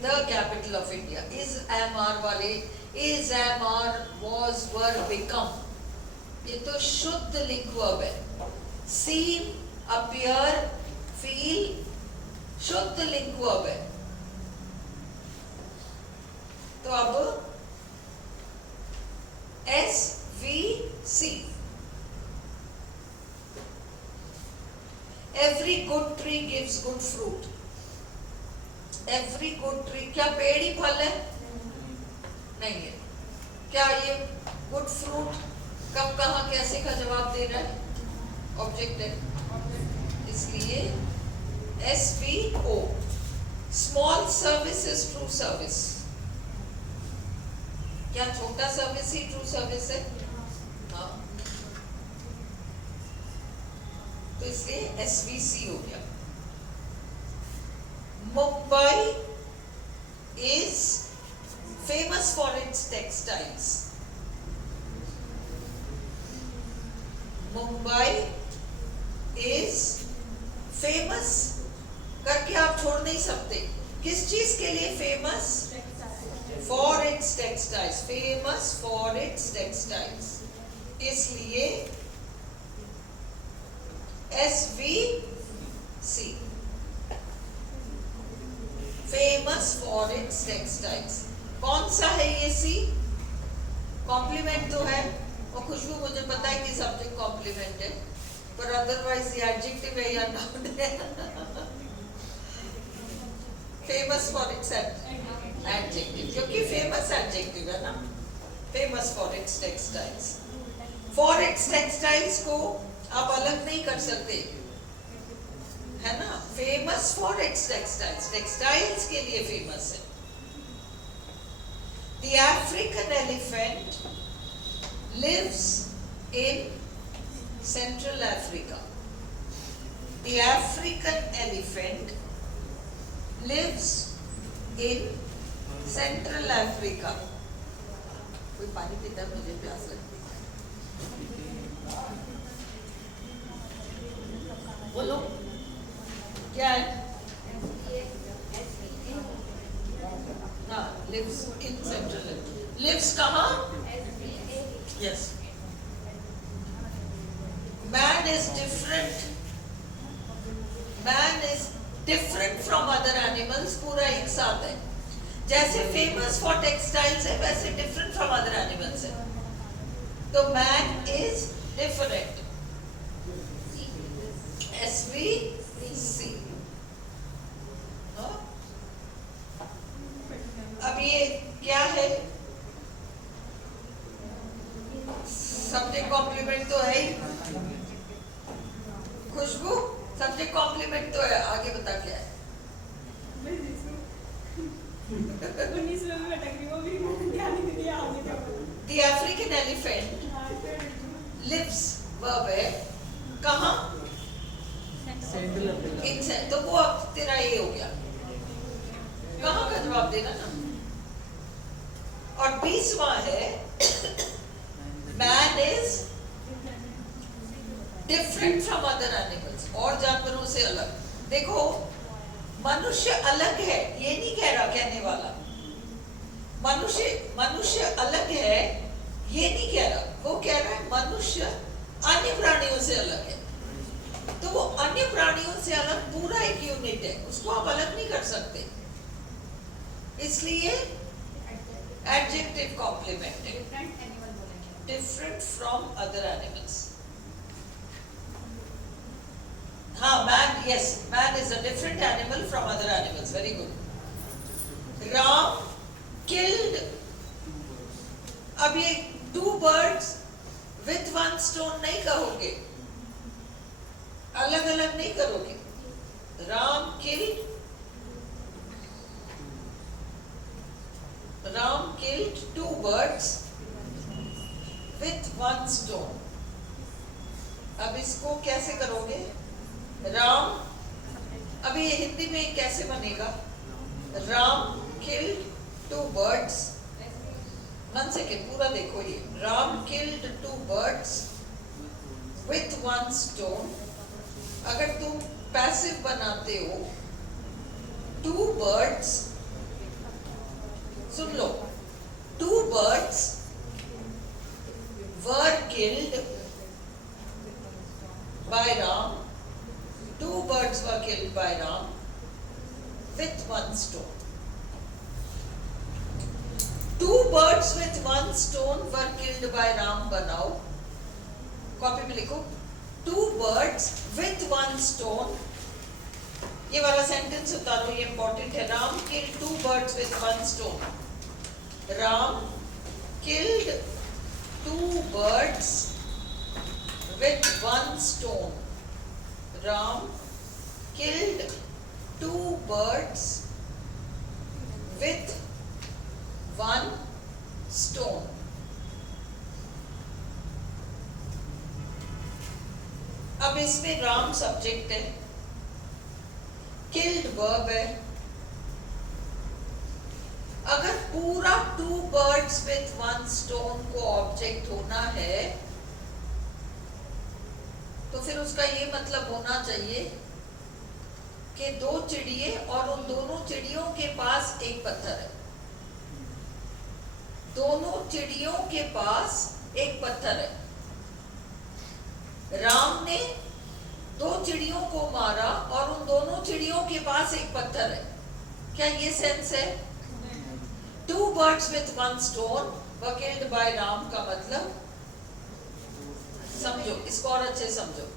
the capital of India. Is, am, are वाले is, am, are, was, were, become, ये तो शुद्ध लिंक वर्ब है। seem, appear, feel, शुद्ध लिंक वर्ब है। तो अब SVC, every good tree gives good fruit. Every good tree, क्या पेड़ ही फल है? नहीं है। क्या ये good fruit कब, कहाँ, कैसे का जवाब दे रहा है? ऑब्जेक्ट है, इसलिए SVO। Small service is true service. क्या छोटा सर्विस ही ट्रू सर्विस है? हाँ, तो इसलिए SVC हो गया। Mumbai is famous for its textiles. Mumbai is famous करके आप छोड़ नहीं सकते। किस चीज के लिए famous? For its textiles. Famous for its textiles, इसलिए SVC, famous for its textiles. कौन सा है ये सी? कॉम्प्लीमेंट तो है, और खुशबू मुझे पता है कि सब्जेक्ट कॉम्प्लीमेंट है, पर अदरवाइज ये एडजेक्टिव है या नाउन है? फेमस फॉर इट्स एडजेक्टिव, क्योंकि फेमस एडजेक्टिव है ना। Famous for its textiles. For its textiles को आप अलग नहीं कर सकते, है ना। Famous for its textiles, textiles के लिए फेमस है। The African elephant lives in central Africa. The African elephant lives in central Africa. कोई पानी पीता है? मुझे प्यास लगती है। बोलो क्या है? हाँ, lives in central. Lives कहाँ? Yes. Man is different. Man is different from other animals. पूरा एक साथ है। जैसे famous for textiles है, वैसे different from other animals है। तो man is different. SVC। अब ये क्या है? सब्जेक्ट कॉम्प्लीमेंट तो है ही। खुशबू, सब्जेक्ट कॉम्प्लीमेंट तो है, आगे बता क्या है? The African elephant lives, verb है, कहाँ? तो वो अब तेरा ये हो गया, कहाँ का जवाब देना ना। और 20वां है man is different from other animals, और जानवरों से अलग। देखो, मनुष्य अलग है ये नहीं कह रहा कहने वाला, मनुष्य अलग है ये नहीं कह रहा, वो कह रहा है मनुष्य अन्य प्राणियों से अलग है। तो वो अन्य प्राणियों से अलग पूरा एक यूनिट है, उसको आप अलग नहीं कर सकते, इसलिए एडजेक्टिव कॉम्प्लीमेंट है। Different from other animals. हाँ, man, yes, man is a different animal from other animals. Very good. Ram killed, अब ये two birds with one stone नहीं कहोगे, अलग अलग नहीं करोगे। Ram killed two birds with one stone। अब इसको कैसे करोगे? राम, अभी ये हिंदी में कैसे बनेगा? Ram killed two birds, one second पूरा देखो ये, Ram killed two birds with one stone। अगर तुम पैसिव बनाते हो, two birds, soon low, two birds were killed by Ram, two birds were killed by Ram with one stone। Two birds with one stone were killed by Ram बनाओ, copy में लिखो, two birds with one stone। ये वाला sentence उतारो, ये important है। Ram killed two birds with one stone। Ram killed two birds with one stone। Ram killed two birds with one stone। अब इसमें राम सब्जेक्ट है, killed verb है। अगर पूरा two birds with one stone को ऑब्जेक्ट होना है तो फिर उसका ये मतलब होना चाहिए कि दो चिड़िए और उन दोनों चिड़ियों के पास एक पत्थर है। दोनों चिड़ियों के पास एक पत्थर है। राम ने दो चिड़ियों को मारा और उन दोनों चिड़ियों के पास एक पत्थर है। क्या ये सेंस है? Two birds with one stone were killed by Ram का मतलब समझो, इसको और अच्छे समझो।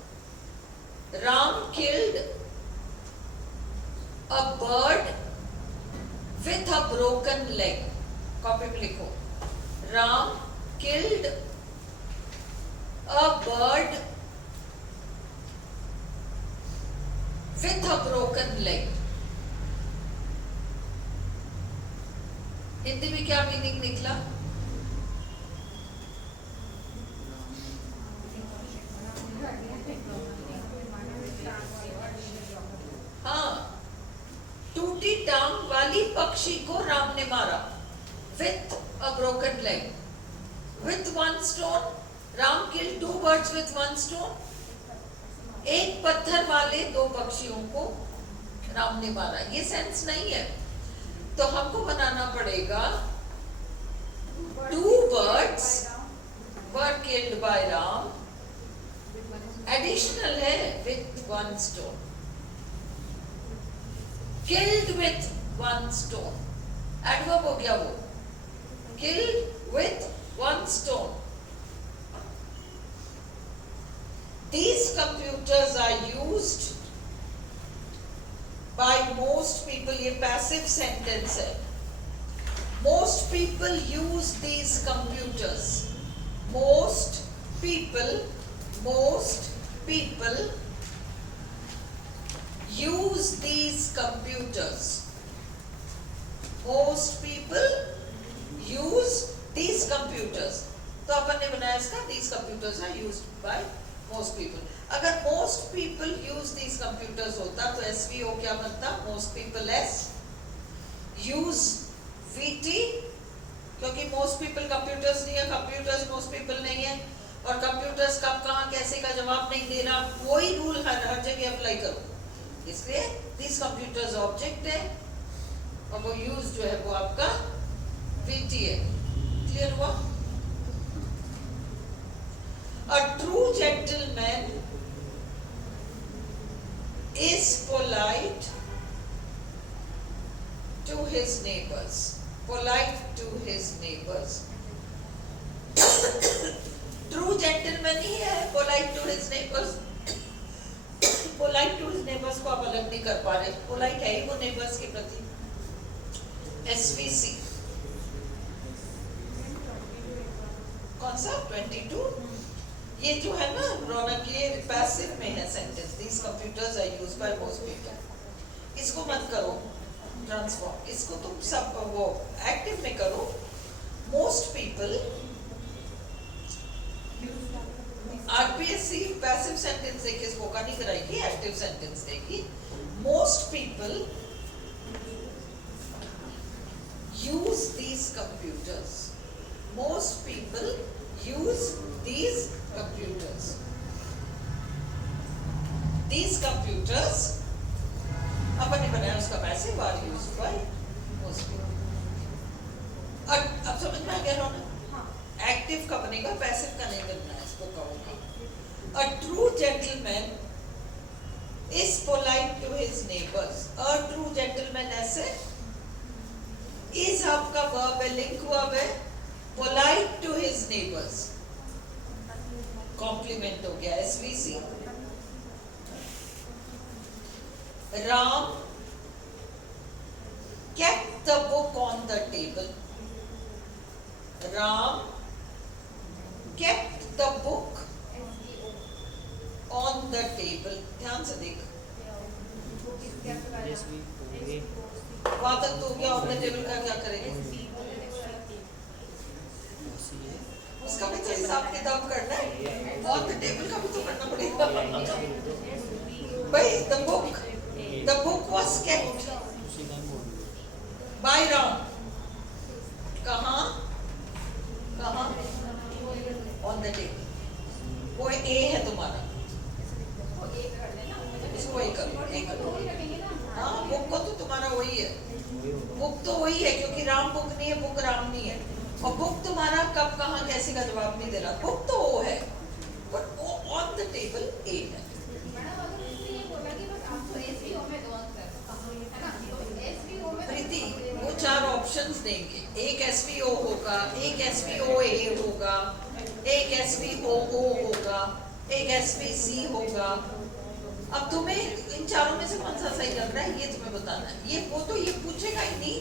Ram killed a bird with a broken leg। Copy में लिखो, Ram killed a bird with a broken leg। Hindi में क्या मीनिंग निकला? हाँ, टूटी टांग वाली पक्षी को राम ने मारा, with a broken leg, with one stone। Ram killed two birds with one stone। एक पत्थर वाले दो पक्षियों को राम ने मारा। ये सेंस नहीं है, तो हमको बनाना पड़ेगा two birds were killed by Ram, additional है with one stone, killed with one stone, adverb हो गया वो, killed with one stone। These computers are used by most people। ये पैसिव सेंटेंस है। Most people use these computers। Most people use these computers। Most people use these computers। तो अपन ने बनाया इसका, these computers are used by most people। अगर most people use these computers होता तो SVO क्या बनता? most people as use VT, क्योंकि most people computers नहीं है, computers most people नहीं है, और computers कब कहाँ कैसे का जवाब नहीं दे रहा। वही रूल हर जगह अप्लाई करो, इसलिए these computers ऑब्जेक्ट है और वो use जो है वो आपका VT है। क्लियर हुआ? A true gentleman is polite to his neighbors। Polite to his neighbors। True gentleman ही है polite to his neighbors। Polite to his neighbors को आप अलग नहीं कर पा रहे। Polite है ही वो neighbors के प्रति। SVC कौन सा 22? ये जो है ना रौनक, ये पैसिव में है sentence, these computers are used by most people. इसको मत करो ट्रांसफॉर्म, इसको तुम सब वो एक्टिव में करो। Most people, RPSC passive sentence देके इसको का नहीं कराएगी, एक्टिव सेंटेंस देगी। Most people use these computers. Most people use these computers. These computers, अपन ने बनाया उसका passive, are used by most people. अब समझ में आ गया ना? एक्टिव का बनेगा, पैसिव का नहीं बनना है, इसको कहूँगा। A true gentleman is polite to his neighbors. A true gentleman ऐसे is आपका verb है, link verb है, polite to his neighbors, compliment हो गया, SVC। Ram kept the book on the table. Ram kept the book on the table. ध्यान से देख, वहां तक तो क्या ऑन द टेबल का क्या करेंगे, उसका भी तो हिसाब किताब करना है, ऑन द टेबल का भी तो करना पड़ेगा भाई। The book was kept by Ram, कहाँ ऑन द टेबल, वो ए है तुम्हारा, इसको वही करो। हाँ, बुक को तो तुम्हारा वही है, बुक तो वही है, क्योंकि राम बुक नहीं है, बुक राम नहीं है। और बुक तुम्हारा कब कहाँ कैसे का जवाब नहीं दे रहा, बुक तो वो है, पर वो ऑन द टेबल ए है। प्रीति, वो 4 ऑप्शंस देंगे, एक SVO होगा, एक SVOA होगा, एक SVOO होगा, एक SVC होगा। अब तुम्हें इन चारों में से कौन सा सही लग रहा है ये तुम्हें बताना है। ये वो तो ये पूछेगा ही नहीं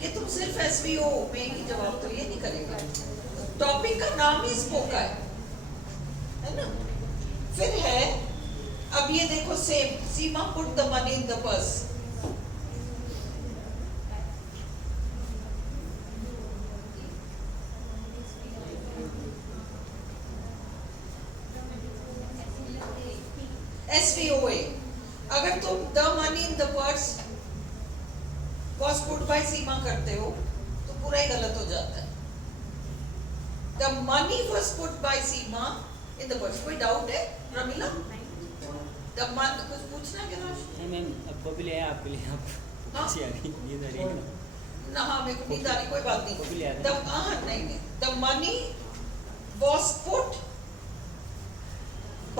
कि तुम सिर्फ SVO में ही जवाब, तो ये नहीं करेगा। टॉपिक का नाम ही स्पोका है ना। फिर है, अब ये देखो same, Seema put the money in the purse. SVOA, अगर तुम the money in the purse was put by सीमा करते हो तो पूरा ही गलत हो जाता है। The money was put by Seema in the purse. कोई डाउट है रमीला? The money, कुछ पूछना क्या ना? मैम अब भी ले आया आपके लिए, आप हाँ? नींद आ रही है ना, हाँ मेरे को नींद आ रही, कोई बात वो भी नहीं। ले आया था। नहीं, the money was put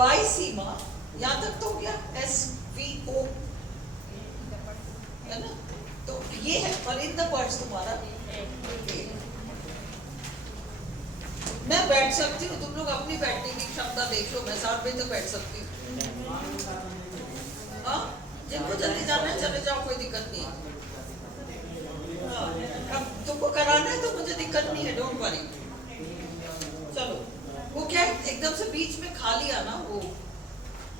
by सीमा, यहाँ तक तो हो गया, SVO है ना, तो ये है। पर इन द पर्स तुम्हारा मैं बैठ सकती हूँ, तुम लोग अपनी बैठने की क्षमता देख लो, मैं 7 बजे तक बैठ सकती हूँ। हाँ, जिनको जल्दी जाना है चले जाओ, कोई दिक्कत नहीं है। हाँ, अब तुमको कराना है तो मुझे दिक्कत नहीं है, डोंट वरी। चलो, वो क्या एकदम से बीच में खा लिया ना, वो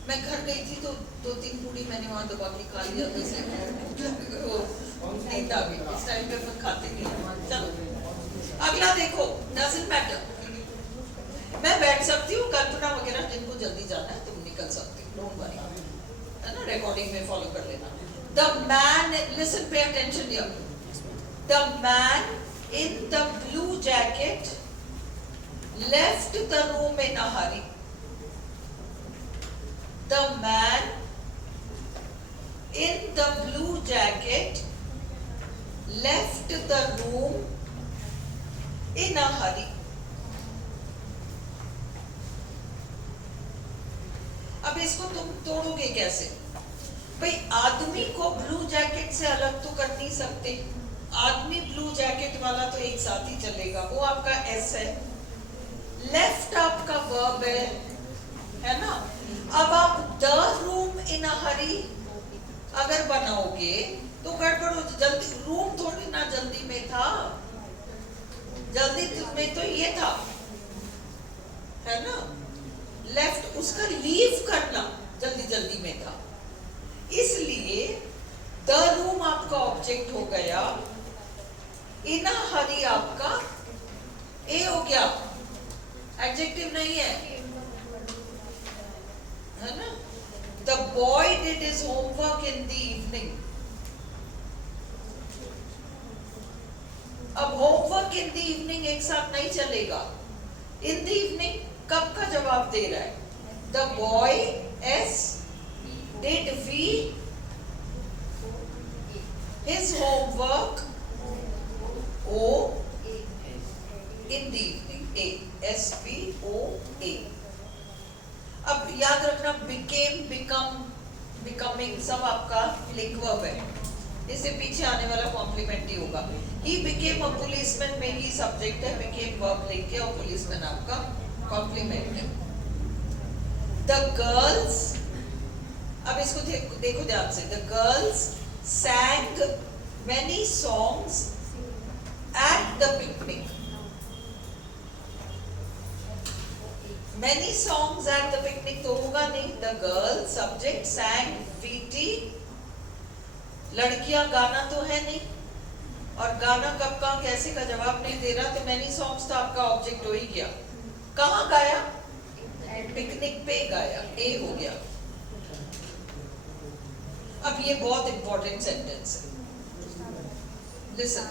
मैं घर गई थी तो 2-3 पूड़ी मैंने वहां दबा के खा लिया, तो इसलिए नींद आ गई। इस टाइम पे अपन खाते नहीं है। चलो अगला देखो, डजंट मैटर, मैं बैठ सकती हूँ, कल्पना वगैरह जिनको जल्दी जाना है तुम निकल सकते हो, डोंट वरी, है ना, रिकॉर्डिंग में फॉलो कर लेना। The man, listen, pay attention here, the man in the blue jacket left the room in a hurry. The man in the blue jacket left the room in a hurry. अब इसको तुम तोड़ोगे कैसे? भाई आदमी को blue jacket से अलग तो कर नहीं सकते, आदमी ब्लू जैकेट वाला तो एक साथ ही चलेगा, वो आपका एस है। लेफ्ट आपका वर्ब है ना। अब आप द रूम इन अ हरी अगर बनाओगे तो गड़बड़ हो, जल्दी रूम थोड़ी ना जल्दी में था, जल्दी में तो ये था, है ना, लेफ्ट उसका लीव करना जल्दी जल्दी में था, इसलिए द रूम आपका ऑब्जेक्ट हो गया, इन अ हरी आपका ए हो गया, एडजेक्टिव नहीं है ना। The boy did his homework in the evening, अब होमवर्क इन द इवनिंग एक साथ नहीं चलेगा, इन द इवनिंग कब का जवाब दे रहा है, the boy S did V his homework O in the evening, A S B O A. अब याद रखना बिकेम, बिकम, बिकमिंग सब आपका लिंक वर्ब है, इससे पीछे आने वाला कॉम्प्लीमेंट ही होगा। ही बिकेम अ पुलिसमैन में ही सब्जेक्ट है, बिकेम वर्ब लेके और पुलिसमैन आपका कॉम्प्लीमेंट है। द गर्ल्स, अब इसको देखो ध्यान से, the girls sang many songs at the picnic, many songs at the picnic तो होगा नहीं, the girls subject sang VT, लड़कियां गाना तो है नहीं, और गाना कब का कैसे का जवाब नहीं दे रहा, तो many songs तो आपका ऑब्जेक्ट हो ही गया, कहाँ गाया, पिकनिक पे गाया, ए हो गया। अब ये बहुत इंपॉर्टेंट सेंटेंस है, लिसन,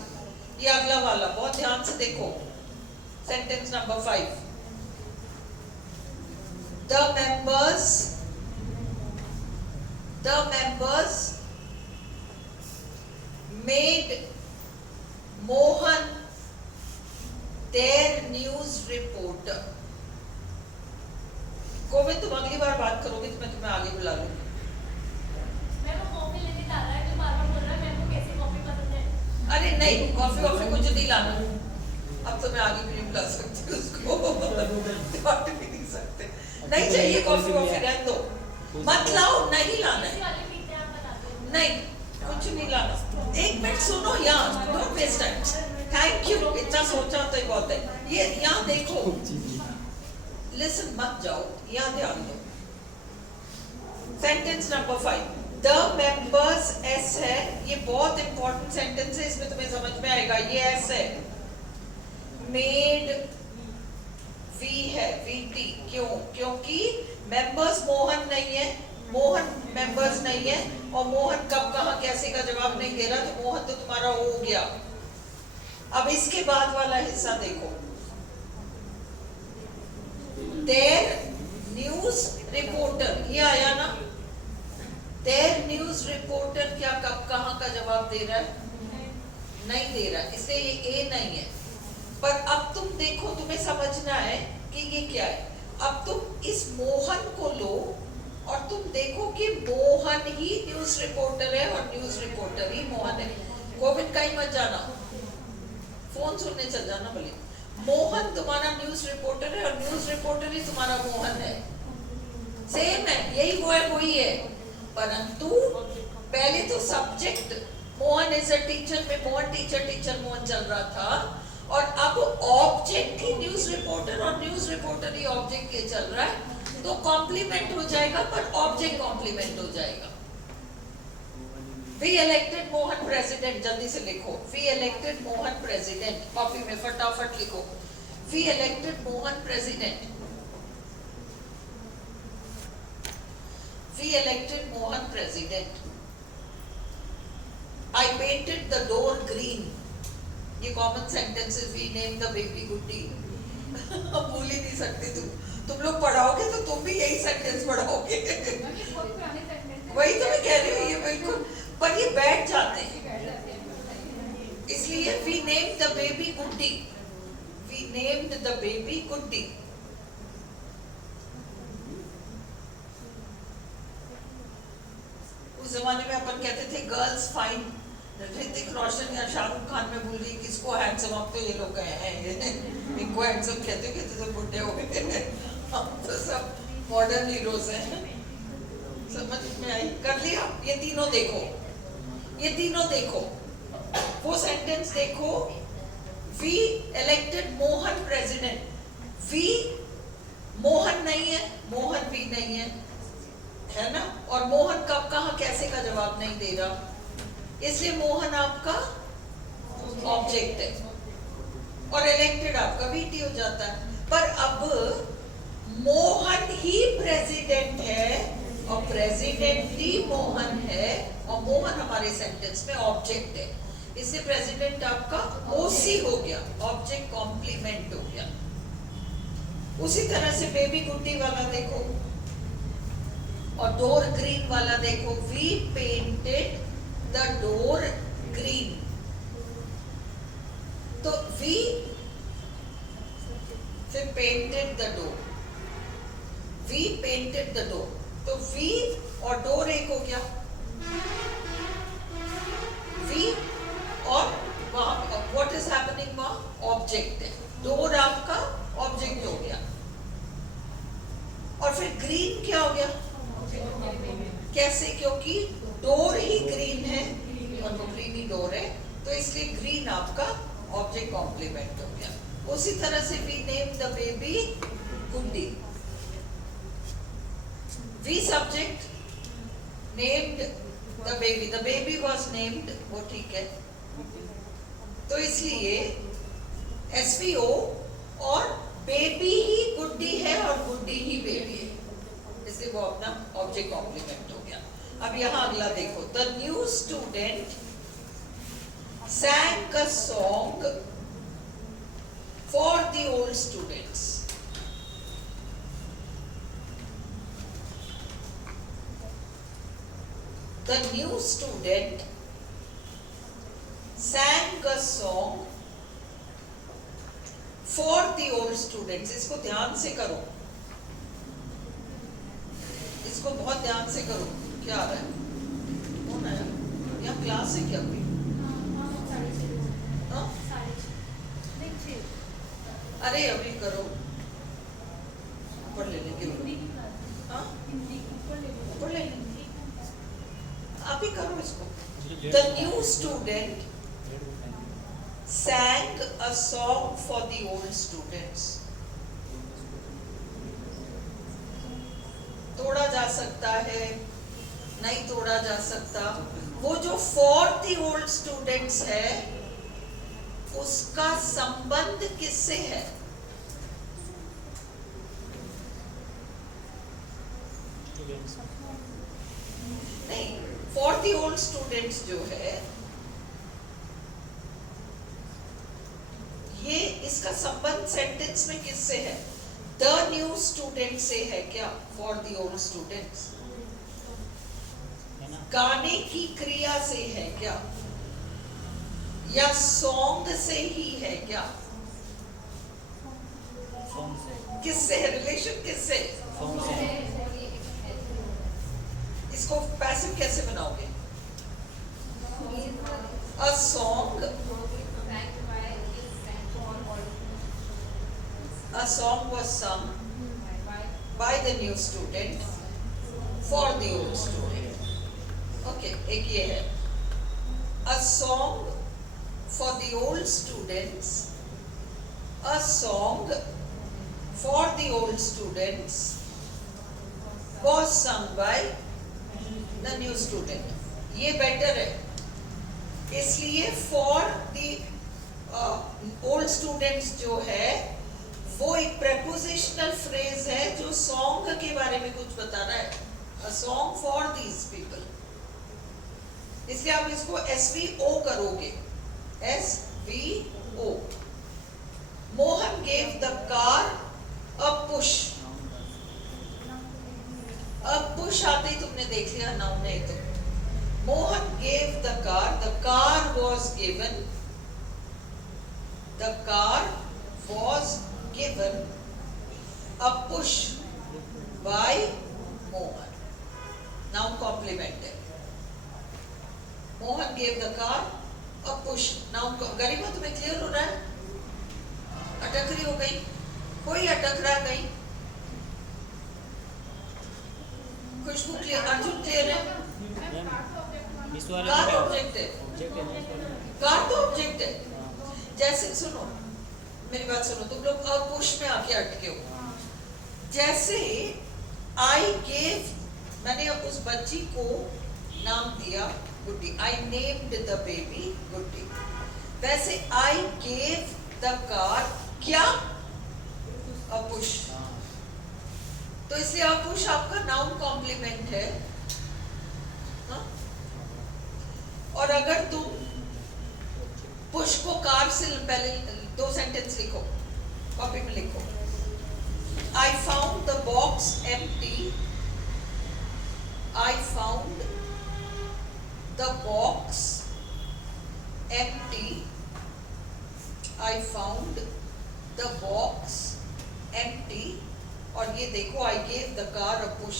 ये अगला वाला बहुत ध्यान से देखो, sentence number 5, the members made Mohan their news reporter। Govind तुम अगली बार बात करोगे तो मैं तुम्हें आगे बुला लूंगी। अरे नहीं, कॉफी वॉफी कुछ नहीं लाना, अब तो मैं आगे भी नहीं बुला सकती उसको, डांट भी नहीं सकते, नहीं चाहिए कॉफी वॉफी, रहने दो, मत लाओ, नहीं लाना है, नहीं कुछ नहीं लाना। एक मिनट सुनो यार, don't waste time, thank you, इतना सोचा तो ही बहुत है। ये यहाँ देखो, लिसन मत जाओ, यहाँ ध्यान दो, sentence number 5, the members S है, ये बहुत इंपॉर्टेंट सेंटेंस है, इसमें तुम्हें समझ में आएगा, ये एस है, मेड वी है, वीटी, क्यों, क्योंकि मेंबर्स मोहन नहीं है, मोहन मेंबर्स नहीं है, और मोहन कब कहाँ कैसे का जवाब नहीं दे रहा, तो मोहन तो तुम्हारा हो गया। अब इसके बाद वाला हिस्सा देखो, देयर न्यूज रिपोर्टर, ये आया ना, देयर न्यूज रिपोर्टर क्या कब कहाँ का जवाब दे रहा है, नहीं दे रहा, इसलिए ये ए नहीं है। पर अब तुम देखो, तुम्हें समझना है कि ये क्या है। अब तुम इस मोहन को लो और तुम देखो कि मोहन ही न्यूज रिपोर्टर है और न्यूज रिपोर्टर ही मोहन है। गोविंद कहीं मत जाना, फोन सुनने चल जाना भले। मोहन तुम्हारा न्यूज रिपोर्टर है और न्यूज रिपोर्टर ही तुम्हारा मोहन है, सेम है, यही वो है वही है। परंतु पहले तो subject Mohan is a teacher में मोहन टीचर, टीचर मोहन चल रहा था, और अब ऑब्जेक्ट ही न्यूज रिपोर्टर और न्यूज रिपोर्टर ही ऑब्जेक्ट ये चल रहा है, तो कॉम्प्लीमेंट हो जाएगा, पर ऑब्जेक्ट कॉम्प्लीमेंट हो जाएगा। We elected मोहन प्रेसिडेंट, जल्दी से लिखो, We elected Mohan president, copy में फटाफट लिखो, We elected Mohan president, We elected Mohan president, I painted the door green, ये common sentences, we name the baby Guddi, भूल ही नहीं सकते तुम लोग पढ़ाओगे तो तुम भी यही सेंटेंस पढ़ाओगे, वही तो मैं कह रही हूँ, ये बिल्कुल, पर ये बैठ जाते हैं, इसलिए we name the baby Guddi, we named the baby Guddi. उस जमाने में अपन कहते थे गर्ल्स फाइन, ऋतिक रोशन या शाहरुख खान में भूल गई किसको हैंडसम, अब तो ये लोग हैं, इनको हैंडसम कहते तो बुढ़े हो गए, हम तो सब मॉडर्न हीरोज हैं, समझ में आई, कर लिया। ये तीनों देखो, ये तीनों देखो, वो सेंटेंस देखो, we elected Mohan president, we दे रहा, इसलिए मोहन आपका ऑब्जेक्ट है और इलेक्टेड आपका वीटी हो जाता है। पर अब मोहन ही प्रेसिडेंट है और प्रेसिडेंट ही मोहन है और मोहन हमारे सेंटेंस में ऑब्जेक्ट है, इसलिए प्रेसिडेंट आपका ओसी हो गया, ऑब्जेक्ट कॉम्प्लीमेंट हो गया। उसी तरह से बेबी गुड्डी वाला देखो और डोर ग्रीन वाला देखो, we painted the door green, तो वी फिर painted the door, we painted the door, तो वी और डोर एक हो गया, वी और वहां व्हाट इज हैपनिंग वहां ऑब्जेक्ट है, डोर आपका ऑब्जेक्ट हो गया। और फिर ग्रीन क्या हो गया, कैसे, क्योंकि डोर ही ग्रीन है और वो ग्रीन ही डोर है, तो इसलिए ग्रीन आपका ऑब्जेक्ट कॉम्प्लीमेंट हो गया। उसी तरह से we name the baby Guddi, we subject named the baby was named, वो ठीक है, तो इसलिए एसवीओ और बेबी ही गुड्डी है और गुड्डी ही बेबी है, इसलिए वो अपना ऑब्जेक्ट कॉम्प्लीमेंट हो गया। अब यहां अगला देखो, the new student sang a song for the old students. The new student sang a song for the old students. इसको ध्यान से करो, इसको बहुत ध्यान से करो, क्या आ रहा है, कौन आया, यहाँ क्लास है क्या अभी? अरे अभी करो, पढ़ लेने के पढ़ ले, अभी करो इसको। The new student sang a song for the old students. तोड़ा जा सकता है, नहीं तोड़ा जा सकता, वो जो for the old students है उसका संबंध किससे है? नहीं, फॉर द ओल्ड स्टूडेंट्स जो है ये इसका संबंध सेंटेंस में किससे है? द न्यू स्टूडेंट से है क्या? फॉर द ओल्ड स्टूडेंट्स गाने की क्रिया से है क्या, या सॉन्ग से ही है क्या? किससे है, रिलेशन किससे? इसको पैसिव कैसे बनाओगे? A song, a song was sung by the new student for the old student. Okay, एक ये है, a song for the old students, a song for the old students was sung by the new student. ये better है, इसलिए for the old students जो है वो एक prepositional phrase है जो song के बारे में कुछ बता रहा है, a song for these people, इसलिए आप इसको SVO करोगे, SVO. Mohan gave the car a push. अब push आते ही तुमने देख लिया नाउन है तो, Mohan gave the car was given, the car was given a push by Mohan. Noun complement है, Mohan gave the car a push. Noun Garima तुम्हें क्लियर हो रहा है? अटक रही हो गई, कोई अटक रहा गई, खुशबू क्लियर, अर्जुन क्लियर है? कार ऑब्जेक्ट है, कार तो ऑब्जेक्ट है। जैसे सुनो मेरी बात सुनो, तुम लोग अपुश में आके अटके हो। जैसे आई गेव, मैंने उस बच्ची को नाम दिया गुड्डी, आई नेम्ड द बेबी गुड्डी। वैसे आई गेव द कार क्या, अपुष, तो इसलिए अपुष आपका नाउन कॉम्प्लीमेंट है। हाँ? और अगर तुम पुश को कार से पहले 2 सेंटेंस लिखो, कॉपी में लिखो। I found the box empty, I found the box empty, I found the box empty. और ये देखो आई gave the car a push.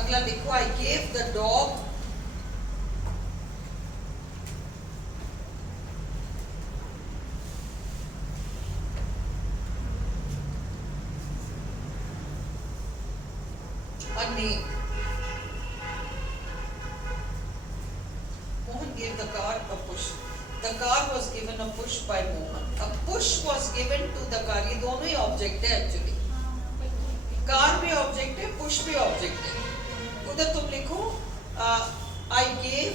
अगला देखो आई gave the dog a name. Mohan gave the car a push. The car was given a push by Mohan. A push was given to the car. ये दोनों ही object है एक्चुअली। Car भी object है, push भी ऑब्जेक्ट है। उधर तुम लिखो I gave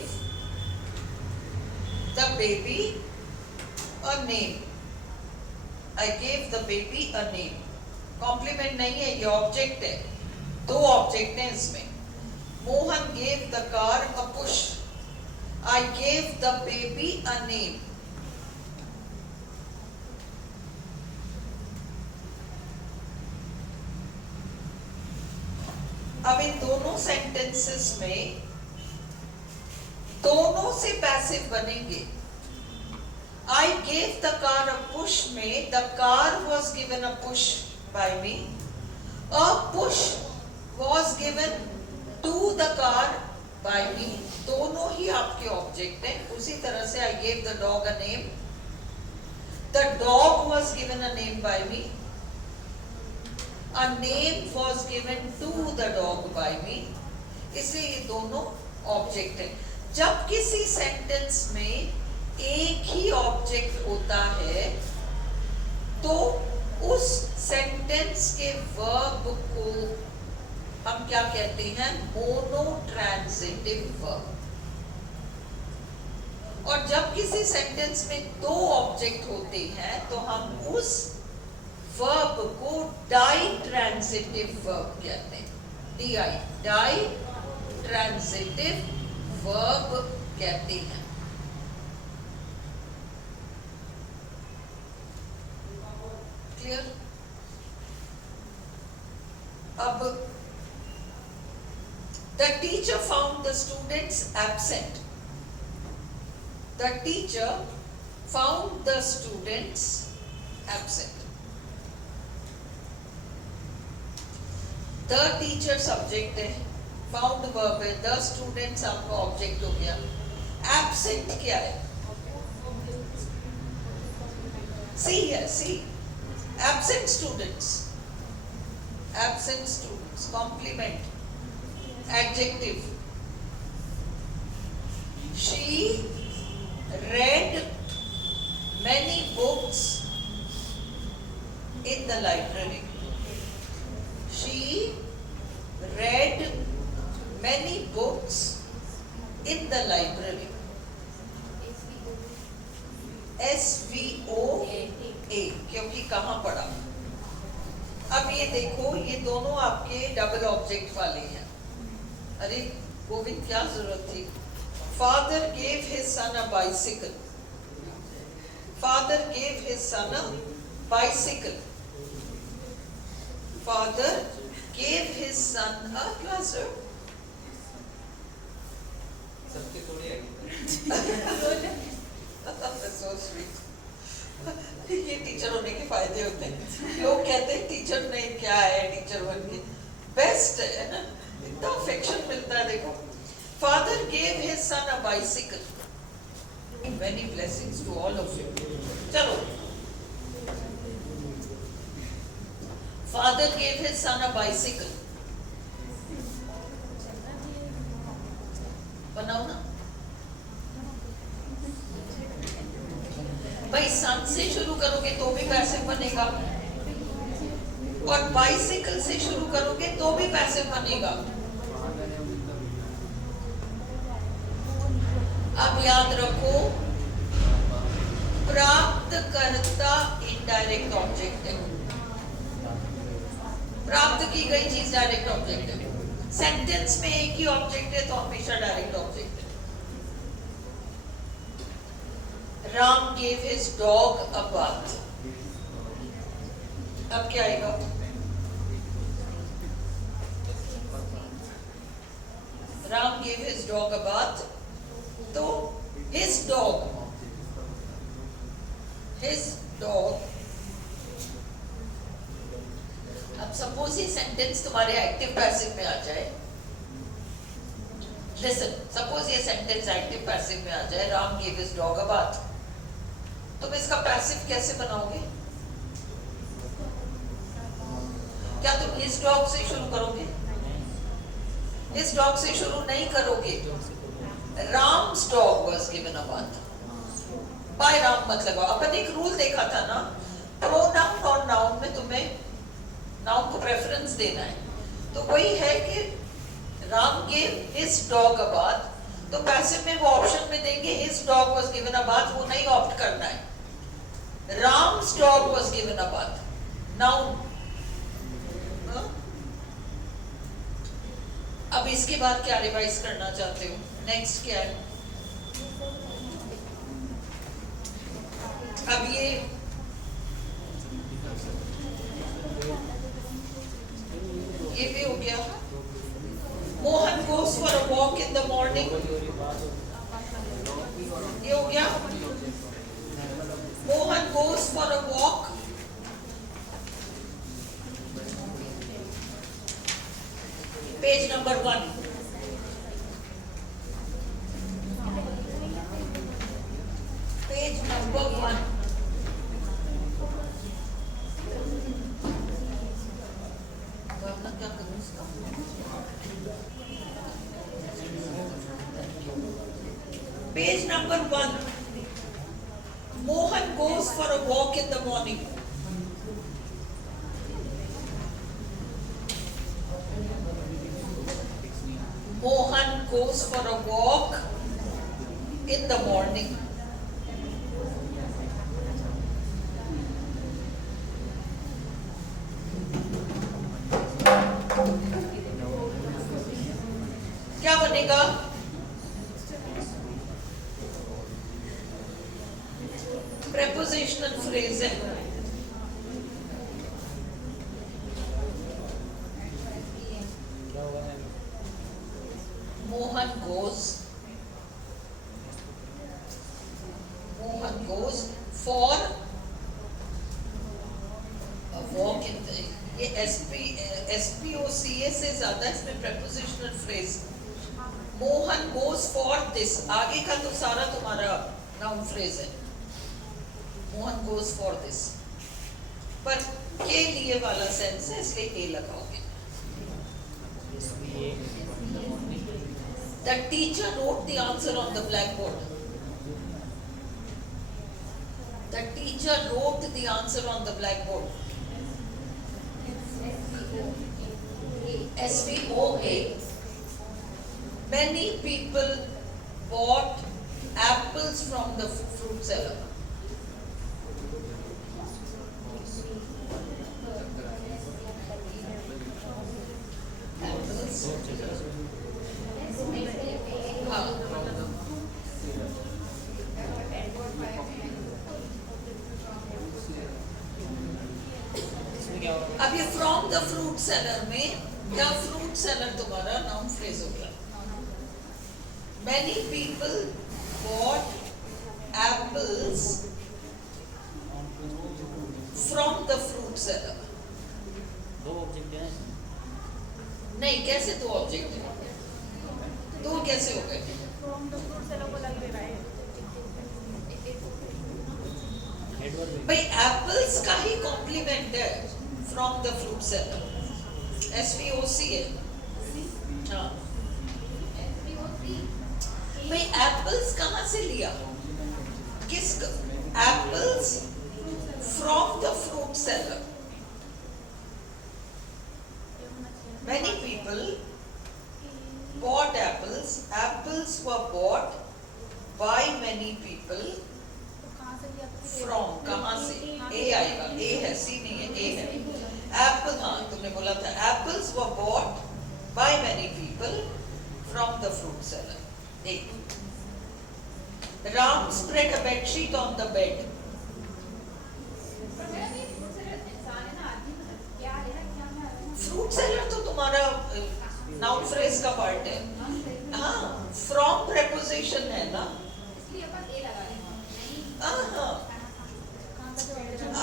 the baby a name. I gave the baby a name. Complement नहीं है, ये ऑब्जेक्ट है। 2 ऑब्जेक्ट हैं इसमें। Mohan gave the car a push, I gave the baby a name. अब इन दोनों सेंटेंसेस में दोनों से पैसिव बनेंगे। I gave the car a push में the car was given a push by me, a push was given to the car by me। दोनों ही आपके ऑब्जेक्ट हैं। उसी तरह से I gave the dog a name, the dog was given a name by me, a name was given to the dog by me। इसलिए ये दोनों object हैं। जब किसी सेंटेंस में एक ही ऑब्जेक्ट होता है तो उस सेंटेंस के वर्ब को हम क्या कहते हैं, मोनोट्रांजिटिव वर्ब। और जब किसी सेंटेंस में 2 ऑब्जेक्ट होते हैं तो हम उस वर्ब को डाइट्रांजिटिव वर्ब कहते हैं। DI, डाइट्रांजिटिव वर्ब कहते हैं। क्लियर? अब the teacher found the students absent. The teacher found the students absent. The teacher subject है, found verb है, the students आपका object हो गया। Absent क्या है? See है, see. Absent students. Absent students. Complement. Adjective. She read many books in the library. She read many books in the library. SVOA, क्योंकि कहाँ पढ़ा। अब ये देखो, ये दोनों आपके डबल ऑब्जेक्ट वाले हैं। अरे गोविंद, क्या जरूरत थी? Father gave his son a bicycle. Father gave his son a bicycle. Father gave his son a cluster. सबके थोड़ी आएगी। So sweet. ये टीचर होने के फायदे होते हैं। लोग कहते हैं टीचर में क्या है, टीचर बन के बेस्ट है ना, इतना अफेक्शन मिलता है। देखो, father gave his son a bicycle. Many blessings to all of you. चलो, father gave his son a bicycle. बनाओ ना। से शुरू करोगे तो भी पैसिव बनेगा, और बाइसिकल से शुरू करोगे तो भी पैसिव बनेगा। अब याद रखो, प्राप्तकर्ता इनडायरेक्ट ऑब्जेक्ट है, प्राप्त की गई चीज डायरेक्ट ऑब्जेक्ट है। सेंटेंस में एक ही ऑब्जेक्ट है तो हमेशा डायरेक्ट ऑब्जेक्ट है। Ram gave his dog a bath। अब क्या आएगा? Ram gave his dog a bath, तो his dog अब सपोज ये सेंटेंस तुम्हारे एक्टिव पैसिव में आ जाए, लिसन, सपोज ये सेंटेंस एक्टिव पैसिव में आ जाए, Ram gave his dog a bath, तुम इसका पैसिव कैसे बनाओगे? क्या तुम his dog से शुरू करोगे? his dog से शुरू नहीं करोगे। Ram's dog was given a bath। By Ram मत लगाओ। अपन एक रूल देखा था ना, प्रोनाउन और नाउन में तुम्हें नाउन को प्रेफरेंस देना है, तो वही है कि Ram gave his dog a bath, तो पैसिव में वो ऑप्शन में देंगे his dog was given a bath, वो नहीं ऑप्ट करना है। Ram's dog was given a bath, noun. अब इसके बाद क्या रिवाइज करना चाहते हो? नेक्स्ट क्या है? अब ये भी हो गया। Mohan goes for a walk in the morning, ये हो गया। Mohan goes for a walk, page number 1। Page number 1। Page number 1। Mohan goes for a walk in the morning। Mohan goes for a walk in the morning। क्या बनेगा? prepositional phrase है। Mohan goes for a walk in the, ये SPOCA से ज्यादा इसमें prepositional phrase। Mohan goes for this, आगे का तो सारा तुम्हारा noun phrase है। मोहन goes for this, पर के लिए वाला सेंस है इसलिए ए लगाओगे। The teacher wrote the answer on the blackboard। The teacher wrote the answer on the blackboard। SVOA। Many people bought apples from the fruit seller। अब ये फ्रॉम द फ्रूट सेलर में द फ्रूट सेलर तुम्हारा noun phrase हो गया। Many people bought apples from the fruit seller। दो object हैं। नहीं, कैसे दो ऑब्जेक्ट है? दो कैसे हो गए? फ्रॉम द फ्रूट सेलर को लग रहा है। भाई एप्पल्स का ही कॉम्प्लीमेंट है from the fruit seller, SVOC है। हाँ भाई एप्पल्स कहाँ से लिया? किस apples From the fruit seller. Many people bought apples. Apples were bought by many people. तो कहाँ से लिया? From कहाँ से? A आएगा. A है, C नहीं है, A है. Apple, हाँ तुमने बोला था. Apples were bought by many people from the fruit seller. A. Ram spread a bed sheet on the bed. Fruit seller तो तुम्हारा नाउन फ्रेज का पार्ट है. हाँ, फ्रॉम प्रेपोजिशन है ना. हाँ,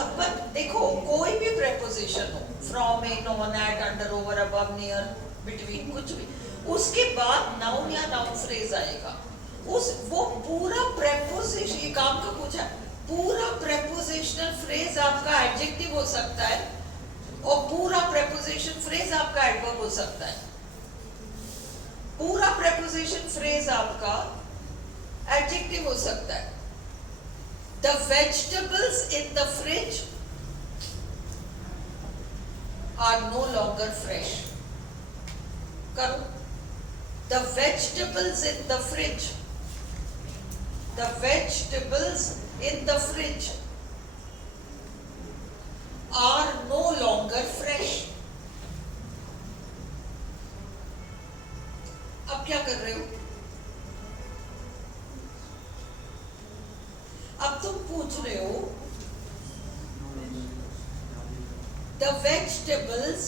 अब देखो कोई भी प्रेपोजिशन हो, from, in, on, at, under, over, above, near, between, कुछ भी, उसके बाद नाउन या नाउन फ्रेज आएगा. वो पूरा प्रेपोजिशन, ये काम का पूछा, पूरा प्रेपोजिशनल फ्रेज आपका एडजेक्टिव हो सकता है और पूरा प्रेपोजिशन फ्रेज आपका एडवर्ब हो सकता है. पूरा प्रेपोजिशन फ्रेज आपका एडजेक्टिव हो सकता है. The vegetables in the fridge are no longer fresh. करो. The vegetables in the fridge. The vegetables in the fridge are no longer fresh. अब क्या कर रहे हो? अब तुम पूछ रहे हो the vegetables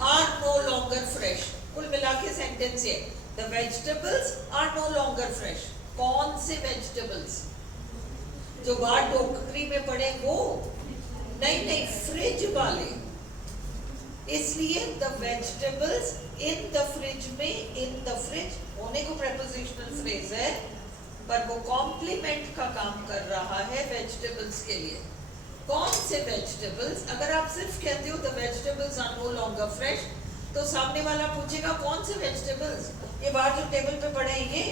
are no longer fresh. कुल मिला के सेंटेंस ये, the vegetables are no longer fresh. कौन से वेजिटेबल्स? जो बाहर टोकरी में पड़े वो नहीं, फ्रिज वाले. इसलिए the vegetables in the fridge में, in the fridge होने को prepositional phrase है, पर वो कॉम्प्लीमेंट का काम कर रहा है वेजिटेबल्स के लिए. कौन से वेजिटेबल्स? अगर आप सिर्फ कहते हो the vegetables are no longer fresh, तो सामने वाला पूछेगा कौन से वेजिटेबल्स? ये बाहर जो टेबल पे पड़े हैं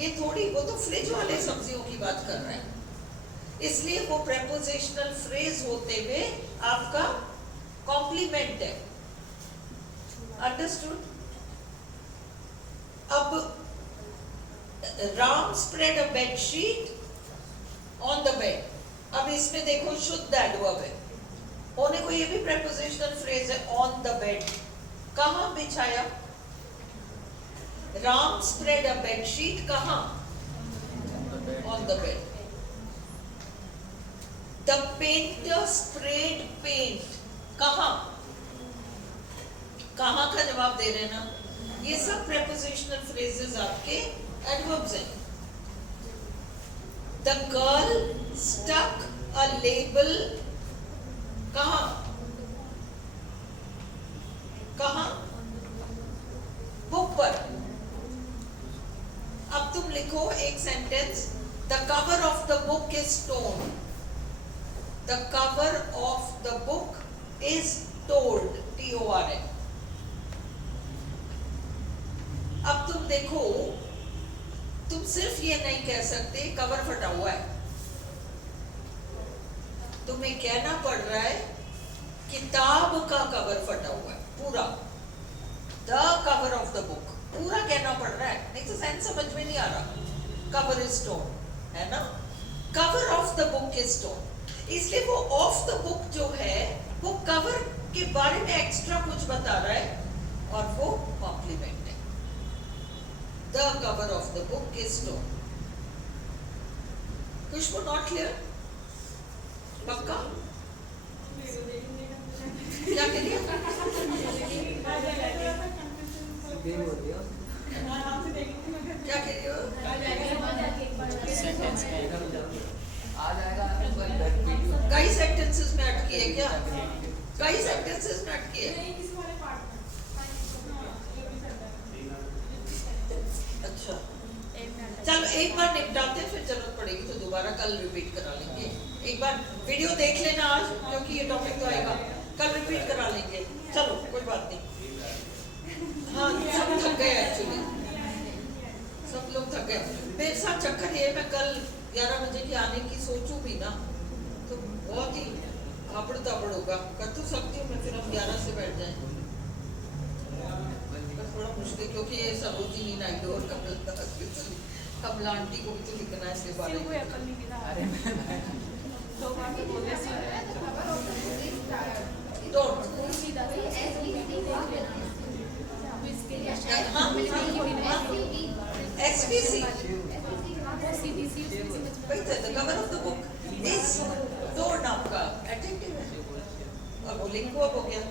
ये थोड़ी, वो तो फ्रिज वाले सब्जियों की बात कर रहे हैं. इसलिए वो प्रेपोजिशनल फ्रेज होते हुए आपका कॉम्प्लीमेंट है. अंडरस्टूड? अब Ram spread a bed sheet on the bed. अब इसमें देखो शुद्ध एडवर्ब है, होने को ये भी प्रेपोजिशनल फ्रेज है. ऑन द बेड, कहाँ बिछाया? Ram spread a bed sheet कहाँ? On the bed. The painter spread paint, कहाँ? कहाँ का जवाब दे रहे ना. ये सब प्रेपोजिशनल फ्रेजेस आपके एडवर्ब्स हैं. The girl stuck a label, कहाँ? कहाँ? बुक पर. अब तुम लिखो एक सेंटेंस, the cover of the book is torn. The cover of the book is torn. T-O-R-N. अब तुम देखो, तुम सिर्फ ये नहीं कह सकते कवर फटा हुआ है. तुम्हें कहना पड़ रहा है किताब का कवर फटा हुआ है पूरा. The cover of the book पूरा कहना पड़ रहा है, नहीं तो सेंस समझ में नहीं आ रहा. कवर इज torn, है ना. Cover of the book is torn. इसलिए वो ऑफ द बुक जो है वो कवर के बारे में एक्स्ट्रा कुछ बता रहा है और वो कॉम्प्लीमेंट है. The cover of the book is torn. Khushboo not clear? पक्का? क्या कह रही है? क्या कह रही हो? कई सेंटेंसेस में अटकी है क्या? कई सेंटेंसेस में अटकी है. अच्छा, चलो एक बार निपटाते हैं, फिर जरूरत पड़ेगी तो दोबारा कल रिपीट करा लेंगे. एक बार वीडियो देख लेना आज, क्योंकि ये टॉपिक तो आएगा, कल रिपीट करा लेंगे. चलो कोई बात नहीं. हाँ, सब थक गए एक्चुअली, सब लोग थक गए. मेरे साथ चक्कर ये, मैं कल 11 बजे के आने की सोचूं भी ना तो बहुत ही आबड़ ताबड़ होगा। कर तो सकती हूँ मैं, फिर हम 11 से बैठ जाएं। पर थोड़ा मुश्किल, क्योंकि ये सरोजिनी नायडू और कमला आंटी को भी तो लिखना है इसके बारे सिर्फ कोई में। अकल नहीं मिला। दो बार तो बोल दिया सीधे। Don't. सीधा सा इसके लिए हाँ, SVC. Sidhi C Wait, the cover of the book is door आपका attentive है। अब लिंको अब हो गया।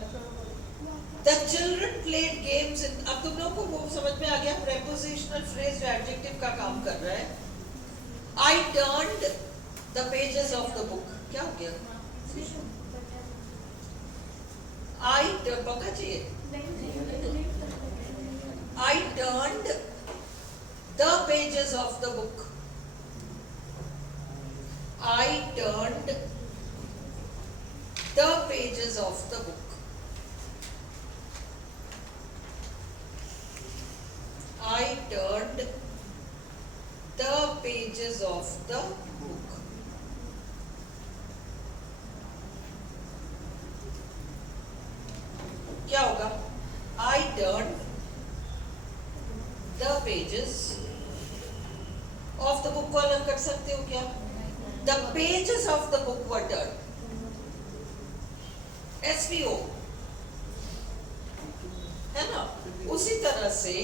The children played games in, अब तुम लोगों को वो समझ में आ गया, prepositional phrase जो adjective का काम कर रहा है। I turned the pages of the book, क्या हो गया? I पका चाहिए। I turned the pages of the book. I turned the pages of the book. I turned the pages of the book. क्या होगा? I turned the pages of the book को अलग कर सकते हो क्या? The pages of the book were turned. SVO है ना? उसी तरह से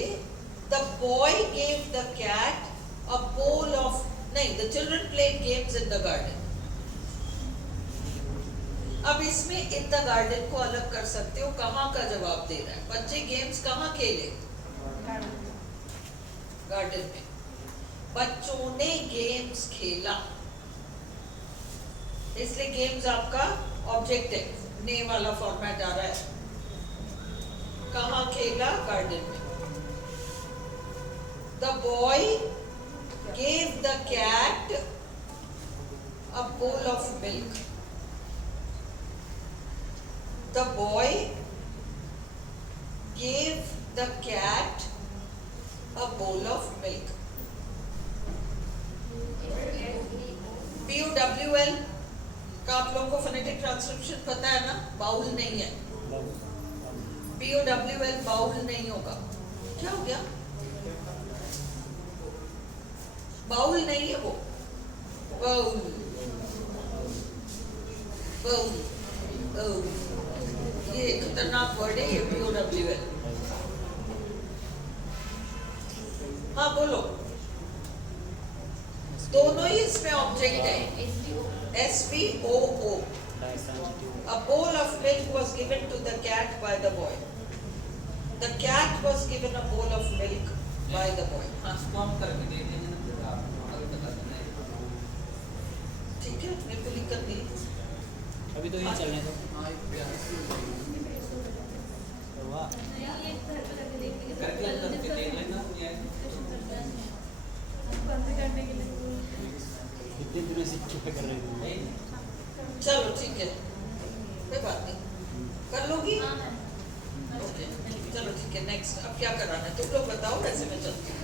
the boy gave the cat a bowl of, नहीं, the children played games in the garden. अब इसमें in the garden को अलग कर सकते हो, कहाँ का जवाब दे रहा है? बच्चे गेम्स कहाँ खेले? गार्डन में। बच्चों ने गेम्स खेला, इसलिए गेम्स आपका ऑब्जेक्टिव ने वाला फॉर्मेट आ रहा है। कहाँ खेला? गार्डन में। The boy gave the cat a bowl of milk. The boy gave the cat a bowl of milk. BOWL का आप लोगों को फोनेटिक ट्रांसक्रिप्शन पता है ना? बाउल नहीं है। BOWL बाउल नहीं होगा। क्या हो गया? बाउल नहीं है वो, बाउल बाउल बाउल, ये खतरनाक वर्ड है ये BOWL। हाँ बोलो, दोनों ही इसमें ऑब्जेक्ट है। SVOO। A bowl of milk was given to the cat by the boy. The cat was given a bowl of milk by the boy. Transform करके दे देंगे ना, फिर आप अगर बता देना है। ठीक है, मेरे को दिक्कत नहीं। अभी तो ये चलने दो। तो वाह, करके देख लेना ये बंद करने के लिए कितने दिनों से क्या कर रहे हो? चलो ठीक है, कोई बात नहीं, कर लोगी? ओके, चलो ठीक है। नेक्स्ट अब क्या कराना है तुम लोग बताओ, वैसे मैं चलती हूँ।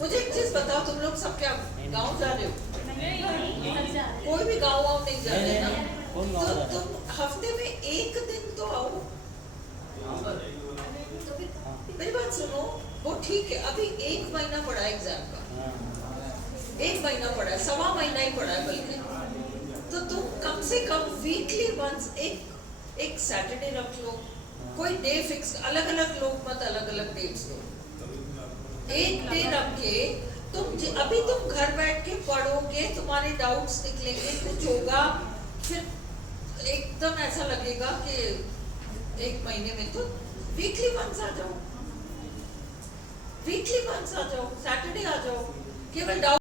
मुझे एक चीज बताओ, तुम लोग सब क्या गाँव जा रहे हो? कोई भी गाँव वाँव नहीं जा रहे ना? कौन गाँव तो जा रहा है? तुम हफ्ते में एक दिन तो आओ। मेरी बात सुनो, वो ठीक है, अभी 1 महीना पड़ा है एग्जाम का, 1 महीना पड़ा है, 1.25 महीना ही पड़ा है बल्कि। तो तुम कम से कम वीकली वंस एक सैटरडे रख लो, कोई डे फिक्स, अलग अलग लोग मत अलग अलग डेट्स दो, एक डे रख के अभी तुम घर बैठ के पढ़ोगे, तुम्हारे डाउट्स निकलेंगे, कुछ होगा, फिर एकदम ऐसा लगेगा कि 1 महीने में तो वीकली वंस आ जाओ, वीकली वंस आ जाओ, सैटरडे आ जाओ, केवल डाउट